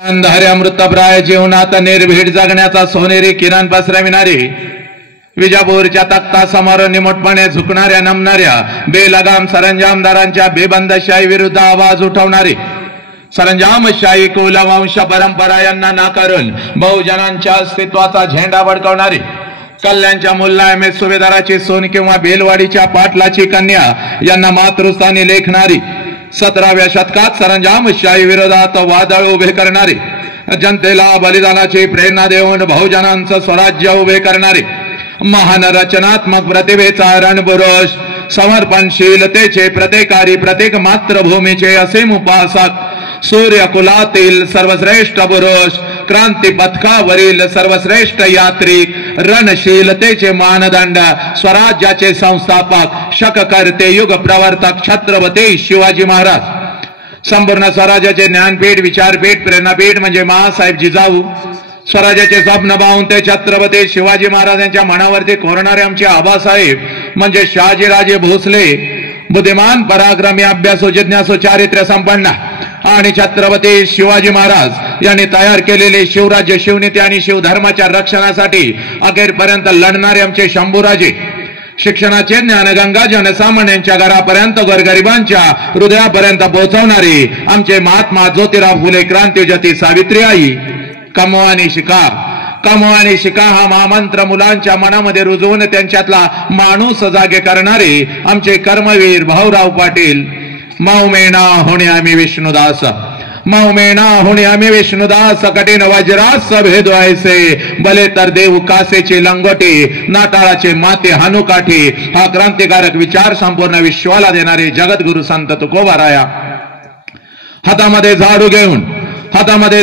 अंधाऱ्या मृतप्राय जीवनात निर्भीड जगण्याचा सोनेरी किरण पसरविणारी, विजापूरच्या तख्ता समोर निमूटपणे झुकणाऱ्या नमणाऱ्या बेलगाम सरंजामदारांच्या बेबंदशाही विरुद्ध आवाज उठवणारी, सरंजामशाही कुलवंश परंपरा यांना नाकारून बहुजनांच्या अस्तित्वाचा झेंडा फडकवणारी, कल्याणच्या मुल्ला एम एस सुभेदाराची सोन किंवा बेलवाडीच्या पाटलाची कन्या यांना मातृस्थानी लेखणारी, 17व्या शतकात सरंजामशाही विरोधात वादळ उभे करणारी, जनतेला बलिदानाची प्रेरणा देऊन बहुजनांचं स्वराज्य उभे करणारी, महान रचनात्मक प्रतिभेचा रणपुरुष, समर्पणशीलतेचे प्रत्येकारी, प्रत्येक मातृभूमीचे असीम उपासक, सूर्यकुलातील सर्वश्रेष्ठ पुरुष, क्रांती पथकावरील सर्वश्रेष्ठ यात्रिक, रणशीलतेचे मानदंड, स्वराज्याचे संस्थापक, शककर्ते, युग प्रवर्तक छत्रपती शिवाजी महाराज, संपूर्ण स्वराज्याचे ज्ञानपीठ, विचारपीठ, प्रेरणापीठ म्हणजे माँसाहेब जिजाऊ, स्वराज्याचे स्वप्न पाहून ते छत्रपती शिवाजी महाराजांच्या मनावरती कोरणारे आमचे आबासाहेब म्हणजे शहाजीराजे भोसले, बुद्धिमान, पराक्रमी, अभ्यासू, जिज्ञासू, चारित्र्य संपन्न आणि छत्रपती शिवाजी महाराज यांनी तयार केलेले शिवराज्य, शिवनीती आणि शिवधर्माच्या रक्षणासाठी अखेरपर्यंत लढणारे आमचे शंभूराजे, शिक्षणाचे ज्ञानगंगा जनसामान्यांच्या घरापर्यंत, गोरगरिबांच्या हृदयापर्यंत पोहोचवणारे आमचे महात्मा ज्योतिराव फुले, क्रांतीज्योती सावित्रीबाई, कमो आणि शिका, कमो आणि शिका हा महामंत्र मुलांच्या मनामध्ये रुजवून त्यांच्यातला माणूस जागे करणारे आमचे कर्मवीर भाऊराव पाटील, मौमेना होणे आम्ही विष्णुदास, मौमेना होणे आम्ही विष्णुदास, कठीण वज्रास भेदवायचे, भले तर देव कासेचे लंगोटे, नाटाळाचे माते हानुकाठी, हा क्रांतिकारक विचार संपूर्ण विश्वाला देणारे जगद्गुरु संत तुकोबाराया, हातामध्ये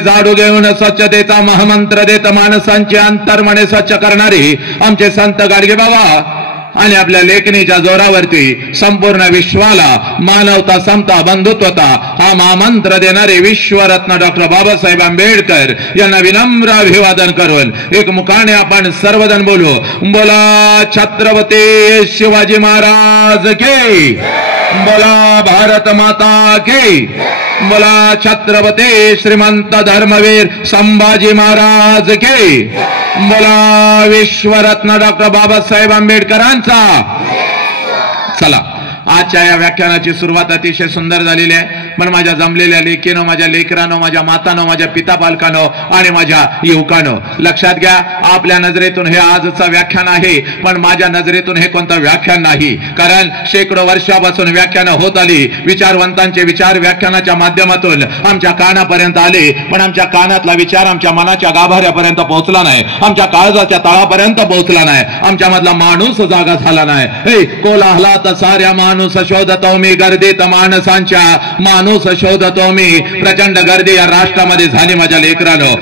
झाडू घेऊन स्वच्छतेचा महामंत्र देत माणसांचे अंतर्मने स्वच्छ करणारे आमचे संत गाडगे बाबा आणि आपल्या लेखणीच्या जोरावरती संपूर्ण विश्वाला मानवता, समता, बंधुत्वता हा महामंत्र देणारे विश्वरत्न डॉक्टर बाबासाहेब आंबेडकर यांना विनम्र अभिवादन करून एक मुखाने आपण सर्वजण बोलू, बोला छत्रपती शिवाजी महाराज की, बोला भारत माता की, बोला छत्रपती श्रीमंत धर्मवीर संभाजी महाराज की, बोला विश्वरत्न डॉक्टर बाबासाहेब आंबेडकरांचा. चला, आजच्या या व्याख्यानाची सुरुवात अतिशय सुंदर झालेली आहे, पण माझ्या जमलेल्या लेकीनो, माझ्या लेकरांनो, माझ्या मातांनो, माझ्या पिता पालकांनो आणि माझ्या युवकांनो, लक्षात घ्या, आपल्या नजरेतून हे आजचं व्याख्यान आहे, पण माझ्या नजरेतून हे कोणतं व्याख्यान नाही, कारण शेकडो वर्षापासून व्याख्यानं होत आली, विचारवंतांचे विचार व्याख्यानाच्या माध्यमातून आमच्या कानापर्यंत आले, पण आमच्या कानातला विचार आमच्या मनाच्या गाभाऱ्यापर्यंत पोहोचला नाही, आमच्या काळजाच्या तळापर्यंत पोहोचला नाही, आमच्या मधला माणूस जागा झाला नाही. कोलाहलात साऱ्या माणूस शोधतो मी, गर्दीत माणसांच्या माणूस शोधतो मी, प्रचंड गर्दी या राष्ट्रामध्ये झाली माझ्या लेकरांनो,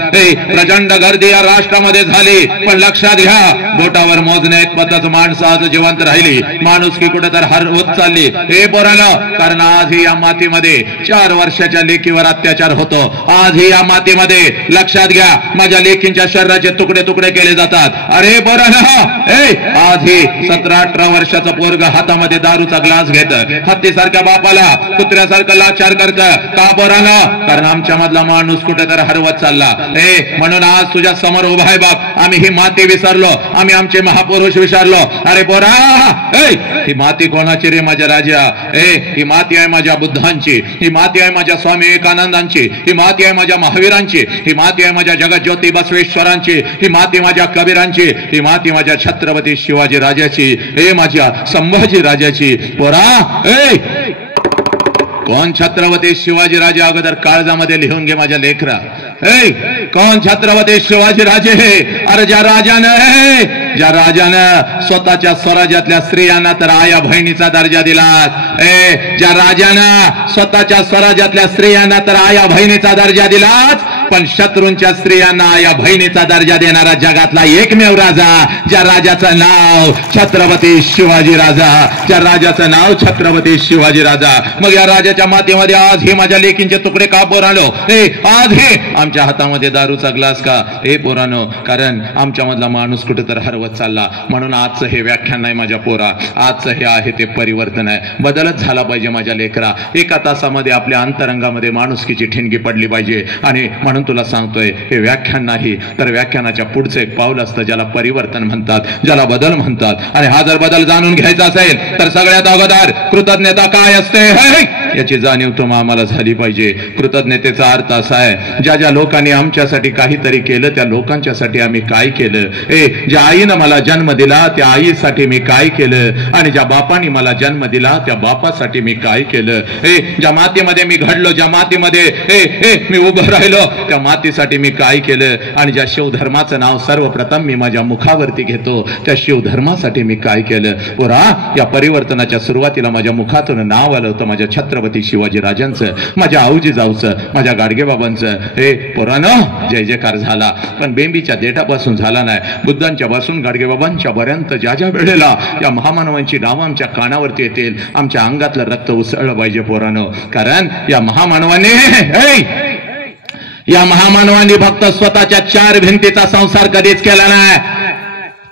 प्रचंड गर्दी या राष्ट्रामध्ये झाली, पण लक्षात घ्या, बोटावर मोजण्या इतपतच माणसं आज जिवंत राहिली, माणुसकी कुठे तर हरवत चालली. हे पोरांनो, कारण आजही या मातीमध्ये 4 वर्षाच्या लेकीवर अत्याचार होतो, आजही या मातीमध्ये लक्षात घ्या माझ्या लेकींच्या शरीराचे तुकडे तुकडे केले जातात. अरे पोरांनो, आजही 17-18 वर्षाचा पोरग हातामध्ये दारूचा ग्लास घेत हत्तीसारख्या बापाला कुत्र्यासारखं लाचार करत, का पोरांनो, कारण आमच्या मधला माणूस कुठे तर हरवत चालला. म्हणून आज तुझ्या समोर उभा आहे बाप, आम्ही ही माती विसरलो, आम्ही आमचे महापुरुष विसरलो. अरे पोरा, ही माती कोणाची रे माझ्या राजा, ही माती आहे माझ्या बुद्धांची, ही माती आहे माझ्या स्वामी विवेकानंदांची, ही माती आहे माझ्या महावीरांची, ही माती आहे माझ्या जगज्योती बसवेश्वरांची, ही माती माझ्या कबीरांची, ही माती माझ्या छत्रपती शिवाजी राजाची, माझ्या संभाजी राजाची. पोरा, कोण छत्रपती शिवाजी राजे अगोदर काळजामध्ये लिहून घे माझ्या लेकरा. कोण छत्रपती शिवाजी राजे? अरे ज्या राजानं स्वतःच्या स्वराज्यातल्या स्त्रियांना तर आया बहिणीचा दर्जा दिला, ज्या राजानं स्वतःच्या स्वराज्यातल्या स्त्रियांना तर आया बहिणीचा दर्जा दिलाच, पण शत्रूंच्या स्त्रियांना आया बहिणीचा दर्जा देणारा जगातला एकमेव राजा, ज्या राजाचं नाव छत्रपती शिवाजी राजा, ज्या राजाचं नाव छत्रपती शिवाजी राजा. मग या राजाच्या मातेमध्ये आज हे माझ्या लेकींचे तुकडे का पोरानो? आज हे आमच्या हातामध्ये दारूचा ग्लास का? हे पोरानो, कारण आमच्या मधला माणूस कुठे तर हरवत चालला. म्हणून आजचं हे व्याख्यान नाही माझ्या पोरा, आजचं हे आहे ते परिवर्तन आहे. बदलच झाला पाहिजे माझ्या लेकरा. एका तासामध्ये आपल्या अंतरंगामध्ये माणुसकीची ठिणगी पडली पाहिजे. आणि म्हणून तुला सांगतोय हे व्याख्यान नाही तर व्याख्यानाच्या पुढचं एक पाऊल असतं ज्याला परिवर्तन म्हणतात, ज्याला बदल म्हणतात. आणि हा जर बदल जाणून घ्यायचा असेल तर सगळ्यात अगोदर कृतज्ञता काय असते याची जाणीव तुम्हाला आम्हाला झाली पाहिजे. कृतज्ञतेचा अर्थ असा आहे ज्या ज्या लोकांनी आमच्यासाठी काहीतरी केलं त्या लोकांच्यासाठी आम्ही काय केलं. ज्या आईनं मला जन्म दिला त्या आईसाठी मी काय केलं आणि ज्या बापाने मला जन्म दिला त्या बापासाठी मी काय केलं. ज्या मातीमध्ये मी घडलो, ज्या मातीमध्ये मी उभं राहिलो त्या मातीसाठी मी काय केलं आणि ज्या शिवधर्माचं नाव सर्वप्रथम मी माझ्या मुखावरती घेतो त्या शिवधर्मासाठी मी काय केलं. पोरा, या परिवर्तनाच्या सुरुवातीला माझ्या मुखातून नाव आलं होतं माझ्या छत्रपती शिवाजी राजांचं, माझ्या आऊजी जाऊचं, माझ्या गाडगेबाबांचं. पोरानं जय जयकार झाला पण बेंबीच्या देठापासून झाला नाही. बुद्धांच्या पासून गाडगेबाबांच्या पर्यंत ज्या ज्या वेळेला या महामानवांची नावं आमच्या कानावरती येतील आमच्या अंगातलं रक्त उसळलं पाहिजे पोरानं. कारण या महामानवांनी फक्त स्वतःच्या 4 भिंतीचा संसार कधीच केला नाही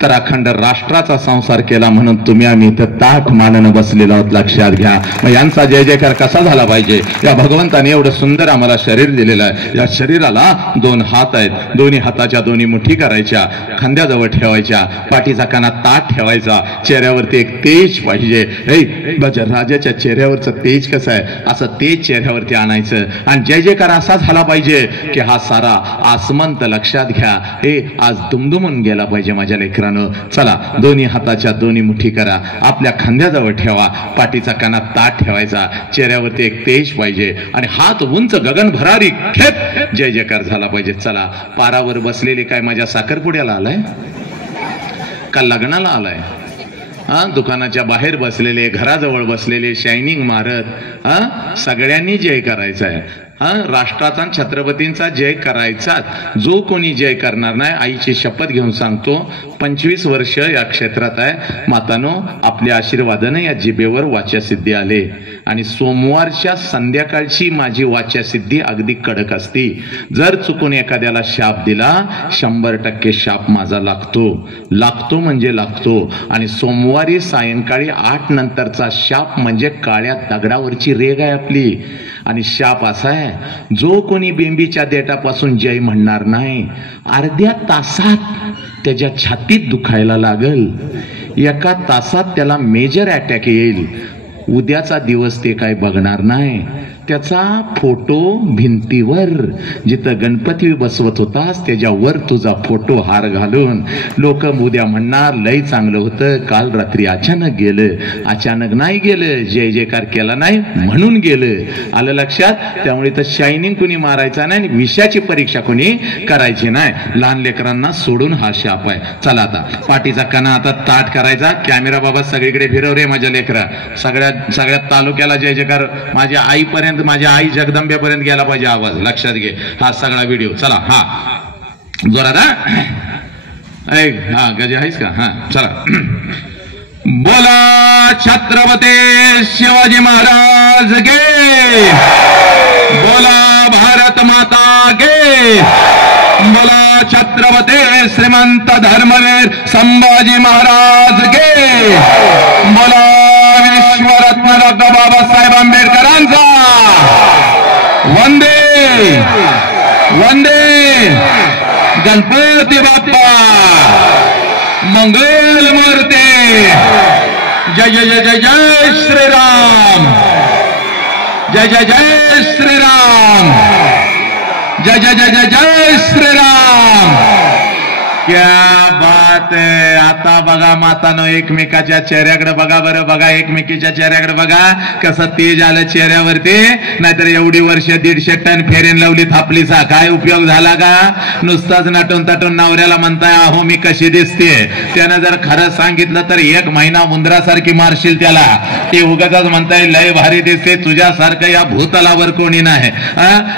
तर अखंड राष्ट्राचा संसार केला. म्हणून तुम्ही आम्ही इथं ताठ मानानं बसलेलो आहोत, लक्षात घ्या. मग यांचा जय जयकार कसा झाला पाहिजे. या भगवंताने एवढं सुंदर आम्हाला शरीर दिलेलं आहे. या शरीराला 2 हात आहेत, दोन्ही हाताच्या दोन्ही मुठी करायच्या, खांद्याजवळ ठेवायच्या, पाठीचा काना ताट ठेवायचा, चेहऱ्यावरती एक तेज पाहिजे. राजाच्या चेहऱ्यावरचं तेज कसं आहे असं तेज चेहऱ्यावरती आणायचं आणि जय जयकार असा झाला पाहिजे की हा सारा आसमंत लक्षात घ्या आज दुमदुमून गेला पाहिजे माझ्या लेकरांनो. चला, दोन्ही हाताच्या दोन्ही मुठी करा, आपल्या खांद्याजवळ ठेवा, पाठीचा काना ताट ठेवायचा, चेहऱ्यावरती एक तेज पाहिजे आणि हात उंच गगन भरारी खेप जय जयकार झाला पाहिजे. चला, पारावर बसलेले काय माझ्या साखरपुड्याला आलाय का लग्नाला आलाय? दुकानाच्या बाहेर बसलेले, घराजवळ बसलेले, शायनिंग मारत सगळ्यांनी जय करायचा आहे. राष्ट्राचा छत्रपतींचा जय करायचा. जो कोणी जय करणार नाही आईची शपथ घेऊन सांगतो 25 वर्ष या क्षेत्रात आहे मातानो, आपल्या आशीर्वादाने या जिभेवर वाच्यासिद्धी आले आणि सोमवारच्या संध्याकाळची माझी वाच्यासिद्धी अगदी कडक असती. जर चुकून एखाद्याला शाप दिला 100% शाप माझा लागतो म्हणजे लागतो. आणि सोमवारी सायंकाळी 8 नंतरचा शाप म्हणजे काळ्या दगडावरची रेग आहे आपली. आणि शाप असा आहे जो कोणी बेंबीच्या देठापासून जय म्हणणार नाही अर्ध्या तासात त्याच्या छातीत दुखायला लागल, 1 तासात त्याला मेजर अटॅक येईल. उद्याचा दिवस ते काय बघणार नाही. त्याचा फोटो भिंतीवर जिथं गणपती बसवत होतास त्याच्यावर तुझा फोटो हार घालून लोक उद्या म्हणणार लय चांगलं होतं, काल रात्री अचानक गेलं. अचानक नाही गेलं, जय जयकार केला नाही म्हणून गेलं. आलं लक्षात? त्यामुळे तर शायनिंग कुणी मारायचा नाही, विषयाची परीक्षा कुणी करायची नाही. लहान लेकरांना सोडून हा शाप आहे. चला, आता पाठीचा कणा आता ताट करायचा. कॅमेरा बाबा सगळीकडे फिरव रे माझ्या लेकरा. सगळ्यात तालुक्याला जय जयकार माझ्या आईपर्यंत, माझ्या आई जगदंब्यापर्यंत गेला पाहिजे आवाज. लक्षात घे हा सगळा व्हिडिओ. चला, हा जोरात. हा गजे आहेस का? हा चला. बोला छत्रपती शिवाजी महाराज गे, बोला भारत माता गे, बोला छत्रपती श्रीमंत धर्मवीर संभाजी महाराज गे, बोला विश्वरत्न डॉक्टर बाबासाहेब आंबेडकरांचा वंदे वंदे. गणपती बाप्पा मंगल मूर्ती. जय जय जय जय जय श्रीराम, जय जय जय श्रीराम, जय जय जय जय जय श्रीराम. क्या बात आहे. आता बघा मातानो, एकमेकाच्या चेहऱ्याकडे बघा बरं, बघा एकमेकीच्या चेहऱ्याकडे बघा कसं तेज आलं चेहऱ्यावरती. नाहीतर एवढी वर्ष 150 टन फेरीन लावली थापलीचा काय उपयोग झाला का? नुसताच नटून तटून नवऱ्याला म्हणताय अहो मी कशी दिसते. त्यानं जर खरं सांगितलं तर 1 महिना उंदरासारखी मारशील त्याला. ते उगाच म्हणताय लय भारी दिसते, तुझ्यासारखं या भूतलावर कोणी नाही.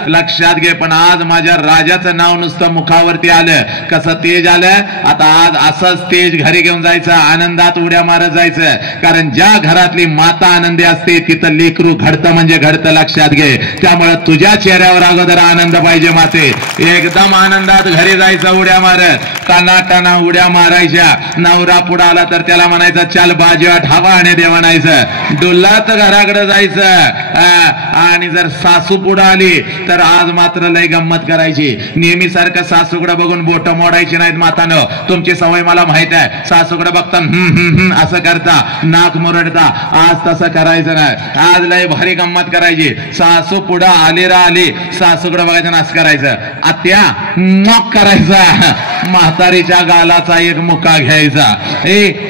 लक्षात घे. पण आज माझ्या राजाचं नाव नुसतं मुखावरती आलं, कसं तेज आलं. आता आता आज असंच तेज घरी घेऊन जायचं, आनंदात उड्या मारत जायचं. कारण ज्या घरातली माता आनंदी असते तिथं लेकरू घडतं म्हणजे घडतं, लक्षात घे. त्यामुळे तुझ्या चेहऱ्यावर अगोदर आनंद पाहिजे माते. एकदम आनंदात घरी जायचं उड्या मारत, टाना उड्या मारायच्या. नवरा पुढे आला तर त्याला म्हणायचं चल बाजीवा ठावा आणि दे म्हणायचं. डुल्लात घराकडे जायचं. आणि जर सासू पुढे आली तर आज मात्र लय गंमत करायची. नेहमी सारखं सासूकडे बघून बोट मोडायची नाहीत मातानं. तुमची सवय मला माहित आहे. सासूकडे बघता असं करता, नाक मुरडता. आज तसं करायचं नाही. आज लय भारी गंमत करायची. सासू पुढे आली राहिली, सासूकडे बघायचं नाच करायचं. आत्या मग करायचा. म्हातारीच्या गालाचा एक मुका घ्यायचा.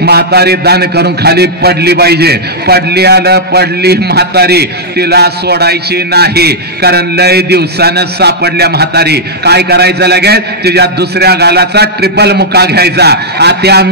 म्हातारी दान करून खाली पडली पाहिजे. पडली म्हातारी, तिला सोडायची नाही. कारण लय दिवसानं सापडल्या म्हातारी. काय करायचं लगेच? तिच्या दुसऱ्या गालाचा ट्रिपल मुका घ्यायचा. आत्या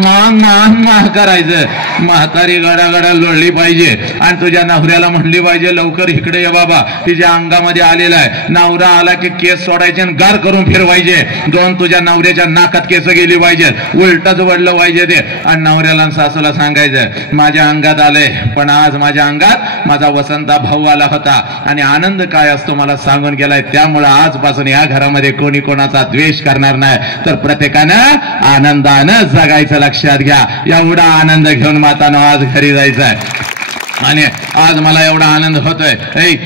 करायचं. म्हातारी गडागडा लोळली पाहिजे आणि तुझ्या नवऱ्याला म्हणली पाहिजे लवकर इकडे ये बाबा, तिच्या अंगामध्ये आलेला आहे. नवरा आला की केस सोडायचे आणि गार करून फिरवायचे. दोन तुझ्या नवऱ्याच्या नाकात केस गेली पाहिजे, उलटच वडलं पाहिजे ते. आणि नवऱ्याला सासूला सांगायचं माझ्या अंगात आलंय, पण आज माझ्या अंगात माझा वसंता भाऊ आला होता आणि आनंद काय असतो मला सांगून गेलाय. त्यामुळे आजपासून या घरामध्ये कोणी कोणाचा द्वेष करणार नाही, तर प्रत्येकानं आनंदानं जगायचं. लक्षात घ्या. एवढा आनंद घेऊन मातानं आज घरी जायचंय. आणि आज मला एवढा आनंद होतोय.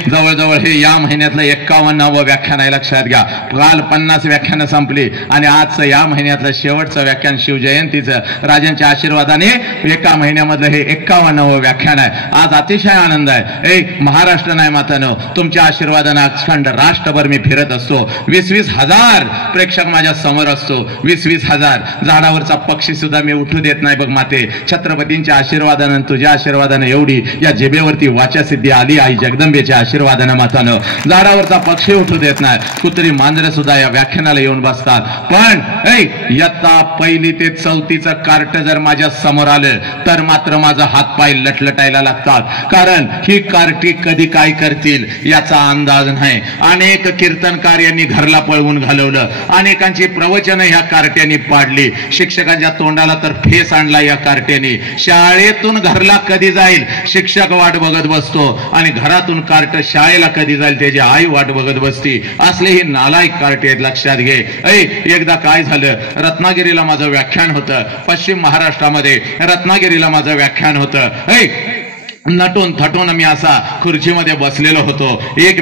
जवळजवळ हे या महिन्यातलं 51वं व्याख्यान आहे. लक्षात घ्या. काल 50 व्याख्यानं संपली आणि आजचं या महिन्यातलं शेवटचं व्याख्यान शिवजयंतीचं राजांच्या आशीर्वादाने एका महिन्यामधलं हे 51वं व्याख्यान आहे. आज अतिशय आनंद आहे. महाराष्ट्र नाही मातानो, तुमच्या आशीर्वादानं अखंड राष्ट्रभर मी फिरत असतो. 20-20 हजार प्रेक्षक माझ्या समोर असतो. 20-20 हजार. झाडावरचा पक्षी सुद्धा मी उठू देत नाही बघ माते. छत्रपतींच्या आशीर्वादानं, तुझ्या आशीर्वादानं एवढी या जिभेवरती वाचा सिद्धी आली. आई जगदंबेच्या आशीर्वादानं मातानं झाडावरचा पक्षी उठू देत नाही. कुत्री मांजरे सुद्धा या व्याख्यानाला येऊन बसतात. पण इयत्ता 1ली ते 4थीचं कार्ट जर माझ्या समोर आलं तर मात्र माझा हातपाय लटलटायला लागतात. कारण ही कार्टी कधी काय करतील याचा अंदाज नाही. अनेक कीर्तनकार यांनी घरला पळवून घालवलं. अनेकांची प्रवचनं ह्या कार्ट्यानी पाडली. शिक्षकांच्या तोंडाला तर फेस आणला या कार्ट्यानी. शाळेतून घरला कधी जाईल शिक्षक वाट बघत बसतो आणि घरातून कार्ट शाळेला कधी जाईल त्याची आई वाट बघत बसती. असले ही नालायक कार्ट आहेत. लक्षात घे. एकदा काय झालं, रत्नागिरीला माझं व्याख्यान होतं. पश्चिम महाराष्ट्रामध्ये रत्नागिरीला माझं व्याख्यान होतं. नटून थटून मी असा खुर्चीमध्ये बसलेलो होतो. एक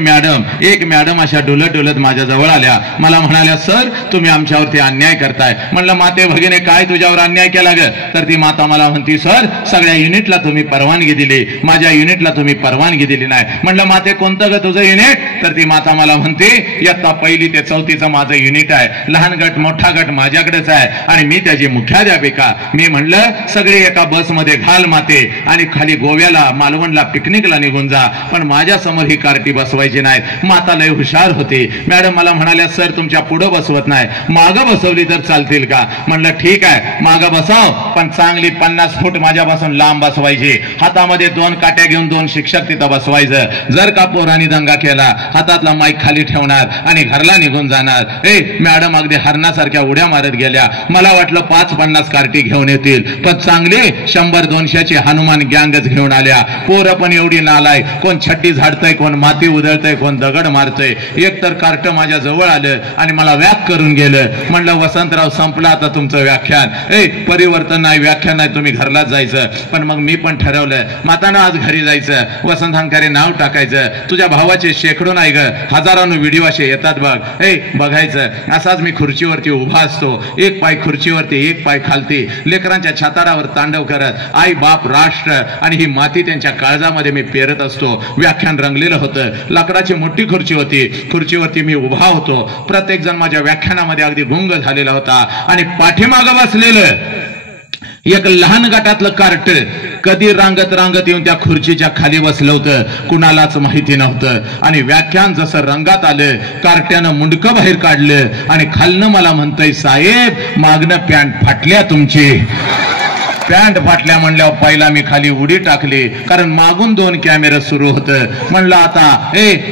मॅडम अशा डुलत डुलत माझ्या जवळ आल्या. मला म्हणाल्या सर तुम्ही आमच्यावरती अन्याय करताय. म्हणलं माते भगिनी काय तुझ्यावर अन्याय केला ग? तर ती माता मला म्हणती सर सगळ्या युनिटला तुम्ही परवानगी दिली, माझ्या युनिटला तुम्ही परवानगी दिली नाही. म्हणलं माते कोणतं ग तुझं युनिट? तर ती माता मला म्हणते इयत्ता 1ली ते 4थीचं माझं युनिट आहे. लहान गट मोठा गट माझ्याकडेच आहे आणि मी त्याची मुख्याध्यापिका. मी म्हणलं सगळे एका बसमध्ये घाल माते आणि खाली गोव्याला मालवणला पिकनिकला निघून जा, पण माझ्या समोर ही कार्टी बसवायची नाही. माता लय हुशार होती. मॅडम मला म्हणाल्या सर तुमच्या पुढे बसवत नाही, मागं बसवली तर चालतील का? म्हणलं ठीक आहे मागं बसाव, पण चांगली 50 फूट माझ्यापासून लांब बसवायची. हातामध्ये 2 काट्या घेऊन 2 शिक्षक तिथं बसवायचं. जर का पोरांनी दंगा केला हातातला माईक खाली ठेवणार आणि घरला निघून जाणार. मॅडम अगदी हरणासारख्या उड्या मारत गेल्या. मला वाटलं 5-50 कार्टी घेऊन येतील, पण चांगली 100-200ची हनुमान गँगच घेऊन आल्या. पोरं पण एवढी नालाय, कोण छड्डी झाडतय, कोण माती उधळतय, कोण दगड मारतय. एक तर कार्ट माझ्या जवळ आलं आणि मला व्याक करून गेलं. म्हणलं वसंतराव संपलं आता तुमचं व्याख्यान. परिवर्तन नाही, व्याख्यान नाही, तुम्ही घरलाच जायचं. पण मग मी पण ठरवलं मातानं आज घरी जायचं. वसंत हंकारे नाव टाकायचं. तुझ्या भावाचे शेकडो नाही ग हजारांनो व्हिडिओ असे येतात बघ. बघायचं. असाच मी खुर्चीवरती उभा असतो. एक पाय खुर्चीवरती एक पाय खालती, लेकरांच्या छाताडावर तांडव करत आई बाप राष्ट्र आणि ही माती त्यांच्या काळजामध्ये मी पेरत असतो. व्याख्यान रंगलेलं होतं. लाकडाची मोठी खुर्ची होती. खुर्चीवरती मी उभा होतो. प्रत्येक जण माझ्या व्याख्यानामध्ये अगदी गुंग झालेला होता आणि पाठीमागं बसलेलं एक लहान गटातलं कार्ट कधी रांगत रांगत येऊन त्या खुर्चीच्या खाली बसलं होतं कुणालाच माहिती नव्हतं. आणि व्याख्यान जसं रंगात आलं कार्ट्यानं मुंडकं बाहेर काढलं आणि खालनं मला म्हणतंय साहेब मागणं पॅन्ट फाटल्या तुमची. पॅन्ट फाटल्या म्हणल्यावर पहिला मी खाली उडी टाकली, कारण मागून 2 कॅमेरे सुरू होतं. म्हणलं आता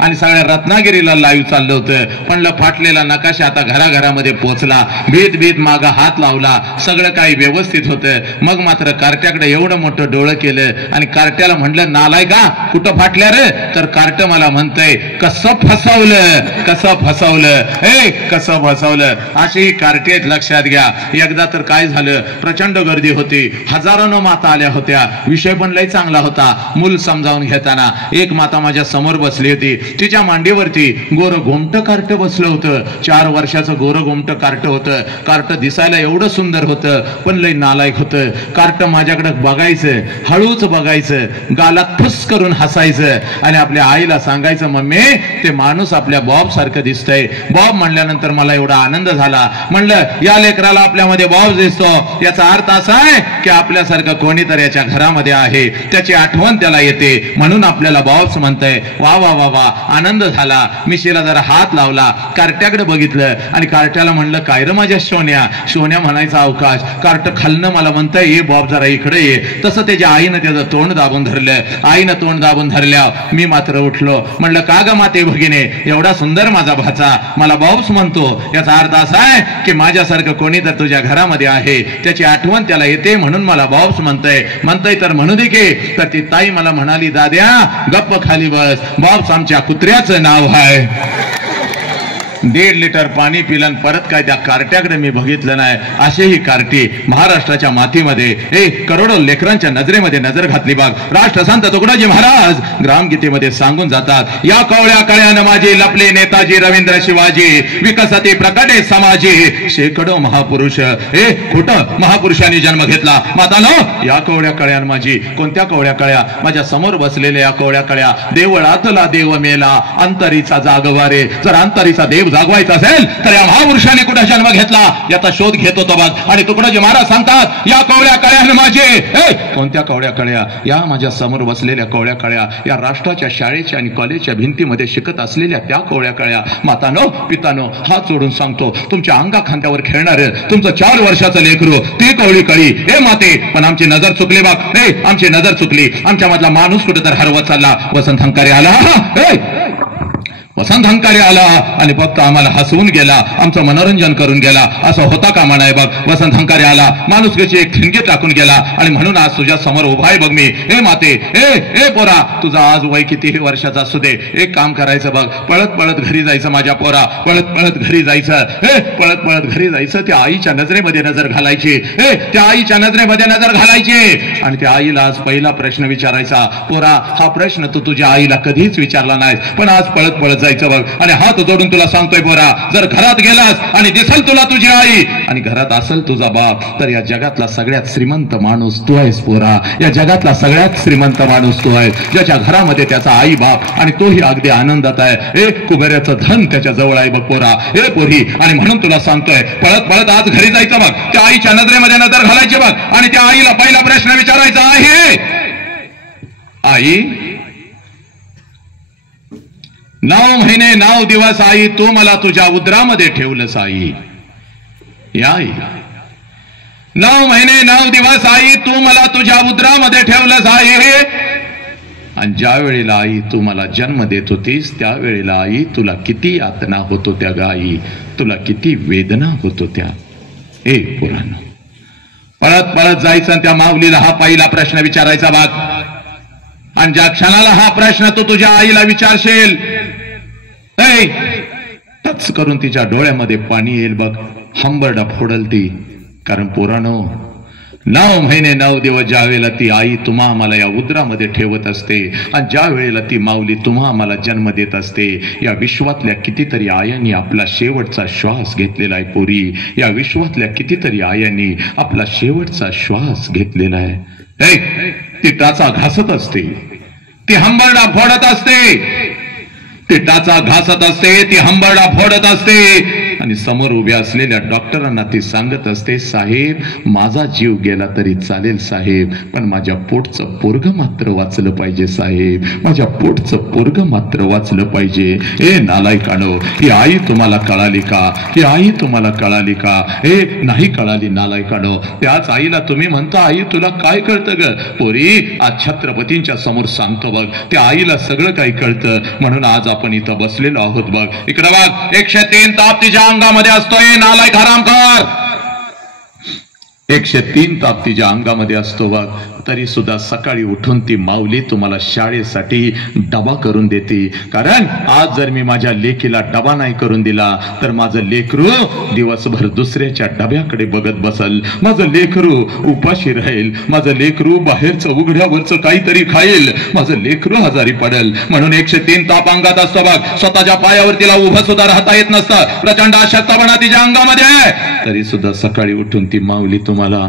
आणि सगळ्या रत्नागिरीला लाईव्ह चाललं होतं. म्हणलं फाटलेला नकाशा आता घराघरामध्ये पोहोचला. भीत माग हात लावला, सगळं काही व्यवस्थित होतं. मग मात्र कार्ट्याकडे एवढं मोठं डोळं केलं आणि कार्ट्याला म्हणलं, नालाय का कुठं फाटल्या रे? तर कार्ट मला म्हणतंय, कसं फसवलं कसं फसवलं. अशी कार्टे लक्षात घ्या. एकदा तर काय झालं, प्रचंड गर्दी होती, हजारोनं माता आल्या होत्या. विषय पण लय चांगला होता. मूल समजावून घेताना एक माता माझ्या समोर बसली होती. तिच्या मांडीवरती गोरं गोमट कार्ट बसलं होतं. 4 वर्षाचं गोरं गोमट कार्ट होतं. कार्ट दिसायला एवढं सुंदर होतं, पण लय नालायक होतं. कार्ट माझ्याकडे बघायचं, हळूच बघायचं, गालात फुस करून हसायचं आणि आपल्या आईला सांगायचं, मम्मी ते माणूस आपल्या बॉब सारखं दिसतंय. बॉब म्हणल्यानंतर मला एवढा आनंद झाला. म्हणलं, या लेकराला आपल्यामध्ये बॉब दिसतो, याचा अर्थ असा आहे की आपल्यासारखं कोणीतरी याच्या घरामध्ये आहे, त्याची आठवण त्याला येते, म्हणून आपल्याला बॉब्स म्हणतंय. वा वा वा वा, आनंद झाला. मिशीला जरा हात लावला, कार्ट्याकडे बघितलं आणि कार्ट्याला म्हणलं, काय रे माझ्या सोन्या? सोन्या म्हणायचा अवकाश. कार्ट खालनं मला म्हणतंय, ये बॉब जरा इकडे ये. तसं त्याच्या आईनं त्याचं तोंड दाबून धरलं. आईनं तोंड दाबून धरल्या मी मात्र उठलो. म्हणलं, का ग माते भगिने, एवढा सुंदर माझा भाचा मला बॉब्स म्हणतो, याचा अर्थ असा आहे की माझ्यासारखं कोणी तर तुझ्या घरामध्ये आहे, त्याची आठवण त्याला येते, म्हणून मला बॉब्स म्हणतंय तर म्हणू दे की. तर ती ताई मला म्हणाली, दाद्या गप्प खाली बस, बॉब्स आमच्या कुत्र्याचं नाव आहे. 1.5 लिटर पाणी पिलं, परत काय त्या कार्ट्याकडे मी बघितलं नाही. असेही कार्टी महाराष्ट्राच्या मातीमध्ये करोडो लेकरांच्या नजरेमध्ये नजर घातली. बघ, राष्ट्रसंत तुकडोजी महाराज ग्रामगीतेमध्ये सांगून जातात, या कवळ्या कळ्यानं माझी लपले नेताजी रवींद्र शिवाजी, विकसती प्रकटे समाजी, शेकडो महापुरुष. खोटं महापुरुषांनी जन्म घेतला. मातानो, या कवळ्या कळ्यानं माझी. कोणत्या कवळ्या कळ्या? माझ्या समोर बसलेल्या या कवळ्या कळ्या. देवळातला देव मेला, अंतरीचा जागवारे. जर अंतरीचा देव जागवायचा असेल तर या महापुरुषाने कुठे जन्म घेतला याचा शोध घेत होतो बघ. आणि तुकडोजी महाराज सांगतात, या कवळ्या कळ्यानं माझे. कोणत्या कवळ्या कळ्या? या माझ्या समोर बसलेल्या कवळ्या कळ्या, या राष्ट्राच्या शाळेच्या आणि कॉलेजच्या भिंतीमध्ये शिकत असलेल्या त्या कवळ्या कळ्या. मातानो, पितानो, हात जोडून सांगतो, तुमच्या अंगा खांद्यावर खेळणार तुमचं 4 वर्षाचं लेकरू ती कवळी कळी. माते, पण आमची नजर चुकली बघ. आमची नजर चुकली. आमच्या मधला माणूस कुठे तर हरवत चालला. वसंत हंकारी आला. वसंत हंकारी आला आणि फक्त आम्हाला हसवून गेला, आमचं मनोरंजन करून गेला, असं होता का म्हणाय बघ. वसंत हंकारी आला, माणुसकीची एक ठिणगी टाकून गेला आणि म्हणून आज तुझ्या समोर उभा आहे बघ मी. माते, पोरा, तुझा आज वय कितीही वर्षाचा असू दे, एक काम करायचं बघ, पळत पळत घरी जायचं माझ्या पोरा. पळत पळत घरी जायचं. पळत पळत घरी जायचं. त्या आईच्या नजरेमध्ये नजर घालायची. त्या आईच्या नजरेमध्ये नजर घालायची आणि त्या आईला आज पहिला प्रश्न विचारायचा. पोरा, हा प्रश्न तू तुझ्या आईला कधीच विचारला नाही, पण आज पळत पळत जायचं बघ. आणि हात जोडून तुला सांगतोय पोरा, जर घरात गेलास आणि दिसल तुला तुझी आई आणि घरात असेल तुझा बाप, तर या जगातला सगळ्यात श्रीमंत माणूस तू आहेस पोरा. या जगातला सगळ्यात श्रीमंत माणूस तू आहेस, ज्याच्या घरामध्ये त्याचा आई बाप आणि तोही अगदी आनंदात आहे. कुबेराचं धन त्याच्या जवळ आहे बघ पोरा. पोरी, आणि म्हणून तुला सांगतोय, पळत पळत आज घरी जायचं बघ. त्या आईच्या नजरेमध्ये नजर घालायची बघ आणि त्या आईला पहिला प्रश्न विचारायचा आहे, आई 9 महिने 9 दिवस आई तू मला तुझ्या उदरामध्ये ठेवलंस आई. या आई, 9 महिने 9 दिवस आई तू मला तुझ्या उदरामध्ये ठेवलंस आई. आणि ज्या वेळेला आई तू मला जन्म देत होतीस, त्यावेळेला आई तुला किती यातना होत होत्या ग आई, तुला किती वेदना होत होत्या. पोरांनो, पळत पळत जायचं आणि त्या माऊलीला हा पहिला प्रश्न विचारायचा बाग. आणि ज्या क्षणाला हा प्रश्न तू तुझ्या आईला विचारशील, टच करून तिच्या डोळ्यामध्ये पाणी येईल बघ, हंबरडा फोडल ती. कारण पोरानो, 9 महिने 9 दिवस ज्या वेळेला ती आई तुम्हा आम्हाला या उदरामध्ये ठेवत असते आणि ज्या वेळेला ती माऊली तुम्हा आम्हाला जन्म देत असते, या विश्वातल्या कितीतरी आयांनी आपला शेवटचा श्वास घेतलेला आहे पोरी. या विश्वातल्या कितीतरी आयांनी आपला शेवटचा श्वास घेतलेला आहे. ती टाचा घासत असते, ती हंबरडा फोडत असते, ती टाचा घासत असते, ती हंबरडा फोडत असते. आणि समोर उभ्या असलेल्या डॉक्टरांना ती सांगत असते, साहेब माझा जीव गेला तरी चालेल साहेब, पण माझ्या पोटचं पोरग मात्र वाचलं पाहिजे साहेब, माझ्या पोटचं पोरग मात्र वाचलं पाहिजे. ए नालायकानो, ही आई तुम्हाला कळाली का? ही आई तुम्हाला कळाली का? ए नाही कळाली नालायकानो. त्याच आईला तुम्ही म्हणता, आई तुला काय कळतं ग? पोरी आज छत्रपतींच्या समोर सांगतो बघ, त्या आईला सगळं काही कळतं, म्हणून आज आपण इथं बसलेलो आहोत बघ. इकडे बघ, 103 ताप तिच्या अंगामध्ये असतोय नालायक हरामखोर, 103 ताप तिच्या अंगामध्ये असतो बघ. तरी सुद्धा सकाळी उठून ती माऊली तुम्हाला शाळेसाठी डबा करून देते. कारण आज जर मी माझ्या लेकीला डबा नाही करून दिला तर माझं लेकरू दिवसभर दुसऱ्याच्या डब्याकडे बघत बसल, माझं लेकरू उपाशी राहील, माझं लेकरू बाहेरचं उघड्यावरचं काहीतरी खाईल, माझं लेकरू आजारी पडेल. म्हणून 103 ताप अंगात असतो बघ. स्वतःच्या पायावर तिला उभं सुद्धा राहता येत नसतं, प्रचंड अशक्तपणा तिच्या अंगामध्ये आहे. तरी सुद्धा सकाळी उठून ती माऊली तुम्हाला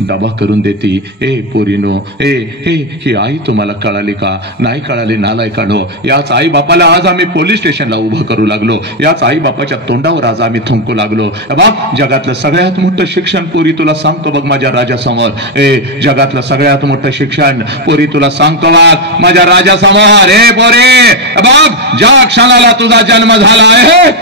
डबा करून देते. ए पोरीनो, ही आई तुम्हाला कळाली का? नाही कळाली नालायकानो. याच आई बापाला आज आम्ही पोलीस स्टेशनला उभं करू लागलो, याच आई बापाच्या तोंडावर आज आम्ही थुंकू लागलो. बाप जगातलं सगळ्यात मोठं शिक्षण पोरी तुला सांगतो बघ माझ्या राजासमोर. जगातलं सगळ्यात मोठं शिक्षण पोरी तुला सांगतो बघ माझ्या राजासमोर. पोरी बाप, ज्या क्षणाला तुझा जन्म झाला आहे,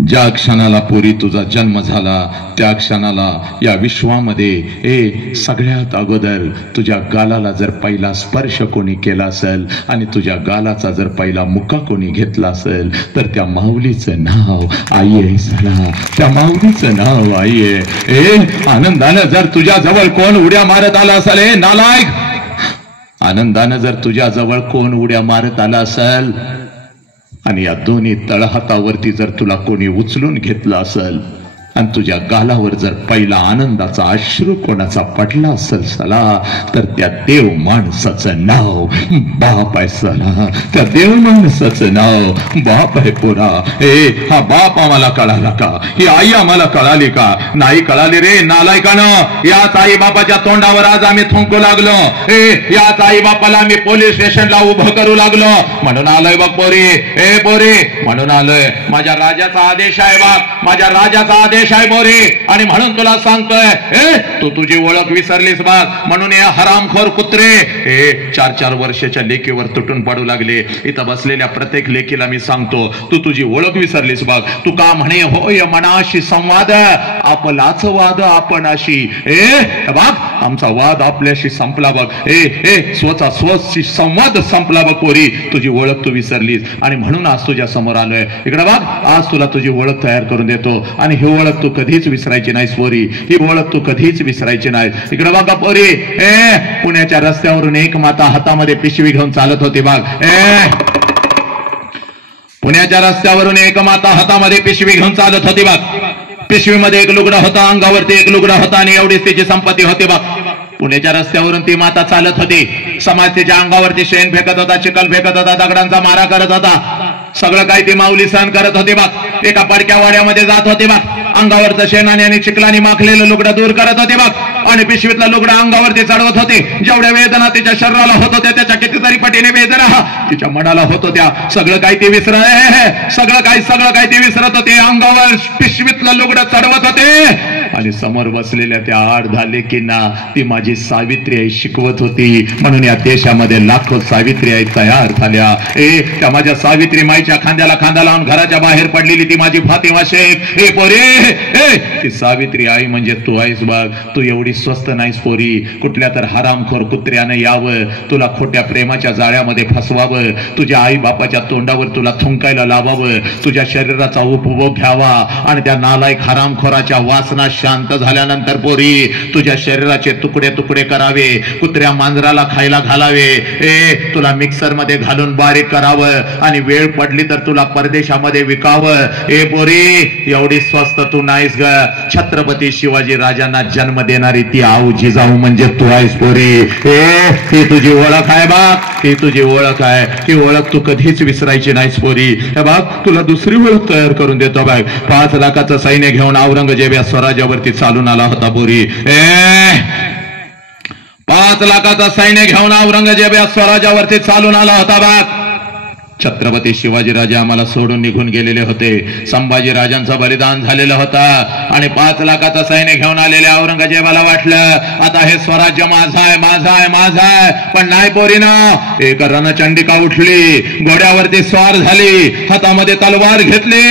ज्या क्षणाला पोरी तुझा जन्म झाला त्या क्षणाला या विश्वामध्ये सगळ्यात अगोदर तुझ्या गालाला जर पहिला स्पर्श कोणी केला असेल आणि तुझ्या गालाचा जर पहिला मुका कोणी घेतला असेल तर त्या माऊलीचं नाव आई आहे. झाला त्या माऊलीचं नाव आई आहे. आनंदानं जर तुझ्या जवळ कोण उड्या मारत आला असेल, नालायक, आनंदानं जर तुझ्या जवळ कोण उड्या मारत आला असेल आणि या दोन्ही तळहातावरती जर तुला कोणी उचलून घेतलं असेल आणि तुझ्या गालावर जर पहिला आनंदाचा अश्रू कोणाचा पडला असेल सला, तर त्या देव माणसाचं नाव बाप आहे. सला त्या देव माणसाचं नाव बाप आहे. पोरा हा बाप आम्हाला कळाला का? ही आई आम्हाला कळाली का? नाही कळाली रे नालायकानं. याच आई बापाच्या तोंडावर आज आम्ही थुंकू लागलो. याच आई बापाला आम्ही पोलीस स्टेशनला उभं करू लागलो. म्हणून आलोय बघ पोरी, पोरी म्हणून आलोय. माझ्या राजाचा आदेश आहे बघ, माझ्या राजाचा आदेश आहे बोरी. आणि म्हणून तुला सांगतोय, तू तुझी ओळख विसरलीस बघ. म्हणून या हरामखोर कुत्रे 4-4 वर्षाच्या लेकीवर तुटून पडू लागले. इथं बसलेल्या प्रत्येक लेकीला मी सांगतो, तू तुझी ओळख विसरलीस बघ. तू का म्हणे होय मनाशी संवाद, आपलाच वाद आपणाशी. बघ आमचा वाद आपल्याशी संपला बघ. स्वतः स्वशी संवाद संपला बघ पोरी. तुझी ओळख तू विसरलीस आणि म्हणून आज तुझ्या समोर आलोय. इकडे बघ, आज तुला तुझी ओळख तयार करून देतो आणि ही ओळख तू कधीच विसरायची नाहीस पोरी. ही ओळख तू कधीच विसरायची नाही. इकडे बघा पोरी, पुण्याच्या रस्त्यावरून एक माता हातामध्ये पिशवी घेऊन चालत होती बघ. पुण्याच्या रस्त्यावरून एक माता हातामध्ये पिशवी घेऊन चालत होती बघ. पिशवीमध्ये एक लुगडं होतं, अंगावरती एक लुगडं होतं आणि एवढीच तिची संपत्ती होती बघ. पुण्याच्या रस्त्यावरून ती माता चालत होती. समाज तिच्या अंगावरती शेण फेकत होता, चिखल फेकत होता, दगडांचा मारा करत होता. सगळं काही ती माऊली सहन करत होती बघ. एका पडक्या वाड्यामध्ये जात होती बघ. अंगावरचं शेणाने आणि चिखलाने माखलेलं लुगडं दूर करत होते बघ आणि पिशवीतलं लुगडं अंगावरती चढवत होते. जेवढ्या वेदना तिच्या शरीराला होत होत्या त्याच्या कितीतरी पटीने वेदना तिच्या मनाला होत होत्या. सगळं काही ती सगळं काही ती विसरत होते. अंगावर पिशवीतलं लुगडं चढवत होते आणि समोर बसलेल्या त्या 8-10 लेकींना ती माझी सावित्री आई शिकवत होती. म्हणून या देशामध्ये लाखो सावित्री आई तयार झाल्या. त्या माझ्या सावित्री माईच्या खांद्याला खांदा लावून घराच्या बाहेर पडलेली ती माझी फातिमा शेख. पोरे ती सावित्री आई म्हणजे तू आहेस बघ. तू एवढी स्वस्त नाहीस पोरी. कुठल्या तर हरामखोर कुत्र्यानं यावं, तुला खोट्या प्रेमाच्या जाळ्यामध्ये फसवावं, तुझ्या आई बापाच्या तोंडावर तुला थुंकायला लावावं, तुझ्या शरीराचा उपभोग घ्यावा आणि त्या नालायक हरामखोराच्या वासना शांत झाल्यानंतर पोरी तुझ्या शरीराचे तुकडे तुकडे करावे, कुत्र्या मांजराला खायला घालावे, तुला मिक्सर मध्ये घालून बारीक करावं आणि वेळ पडली तर तुला परदेशामध्ये विकावं. पोरी एवढी स्वस्त तू नाहीस ग. छत्रपती शिवाजी राजांना जन्म देणारी ती आऊ जिजाऊ म्हणजे तू आहेस पोरी. ही तुझी ओळख आहे बा, ही तुझी ओळख आहे. ही ओळख तू कधीच विसरायची नाहीस पोरी. हे बघ तुला दुसरी ओळख तयार करून देतो बघ. 5 लाखाचं सैन्य घेऊन औरंगजेब या स्वराज्यावरती चालून आला होता पोरी. 5 लाखाचं सैन्य घेऊन औरंगजेब या स्वराज्यावरती चालून आला होता बघ. छत्रपती शिवाजीराजे आम्हाला सोडून निघून गेलेले होते. संभाजी राजांचं बलिदान झालेलं होतं आणि 5 लाखाचा सैन्य घेऊन आलेल्या औरंगजेबाला वाटलं आता हे स्वराज्य माझं आहे माझं आहे माझं आहे. पण नाही पोरीनं, एक रणचंडिका उठली, घोड्यावरती स्वार झाली, हातामध्ये तलवार घेतली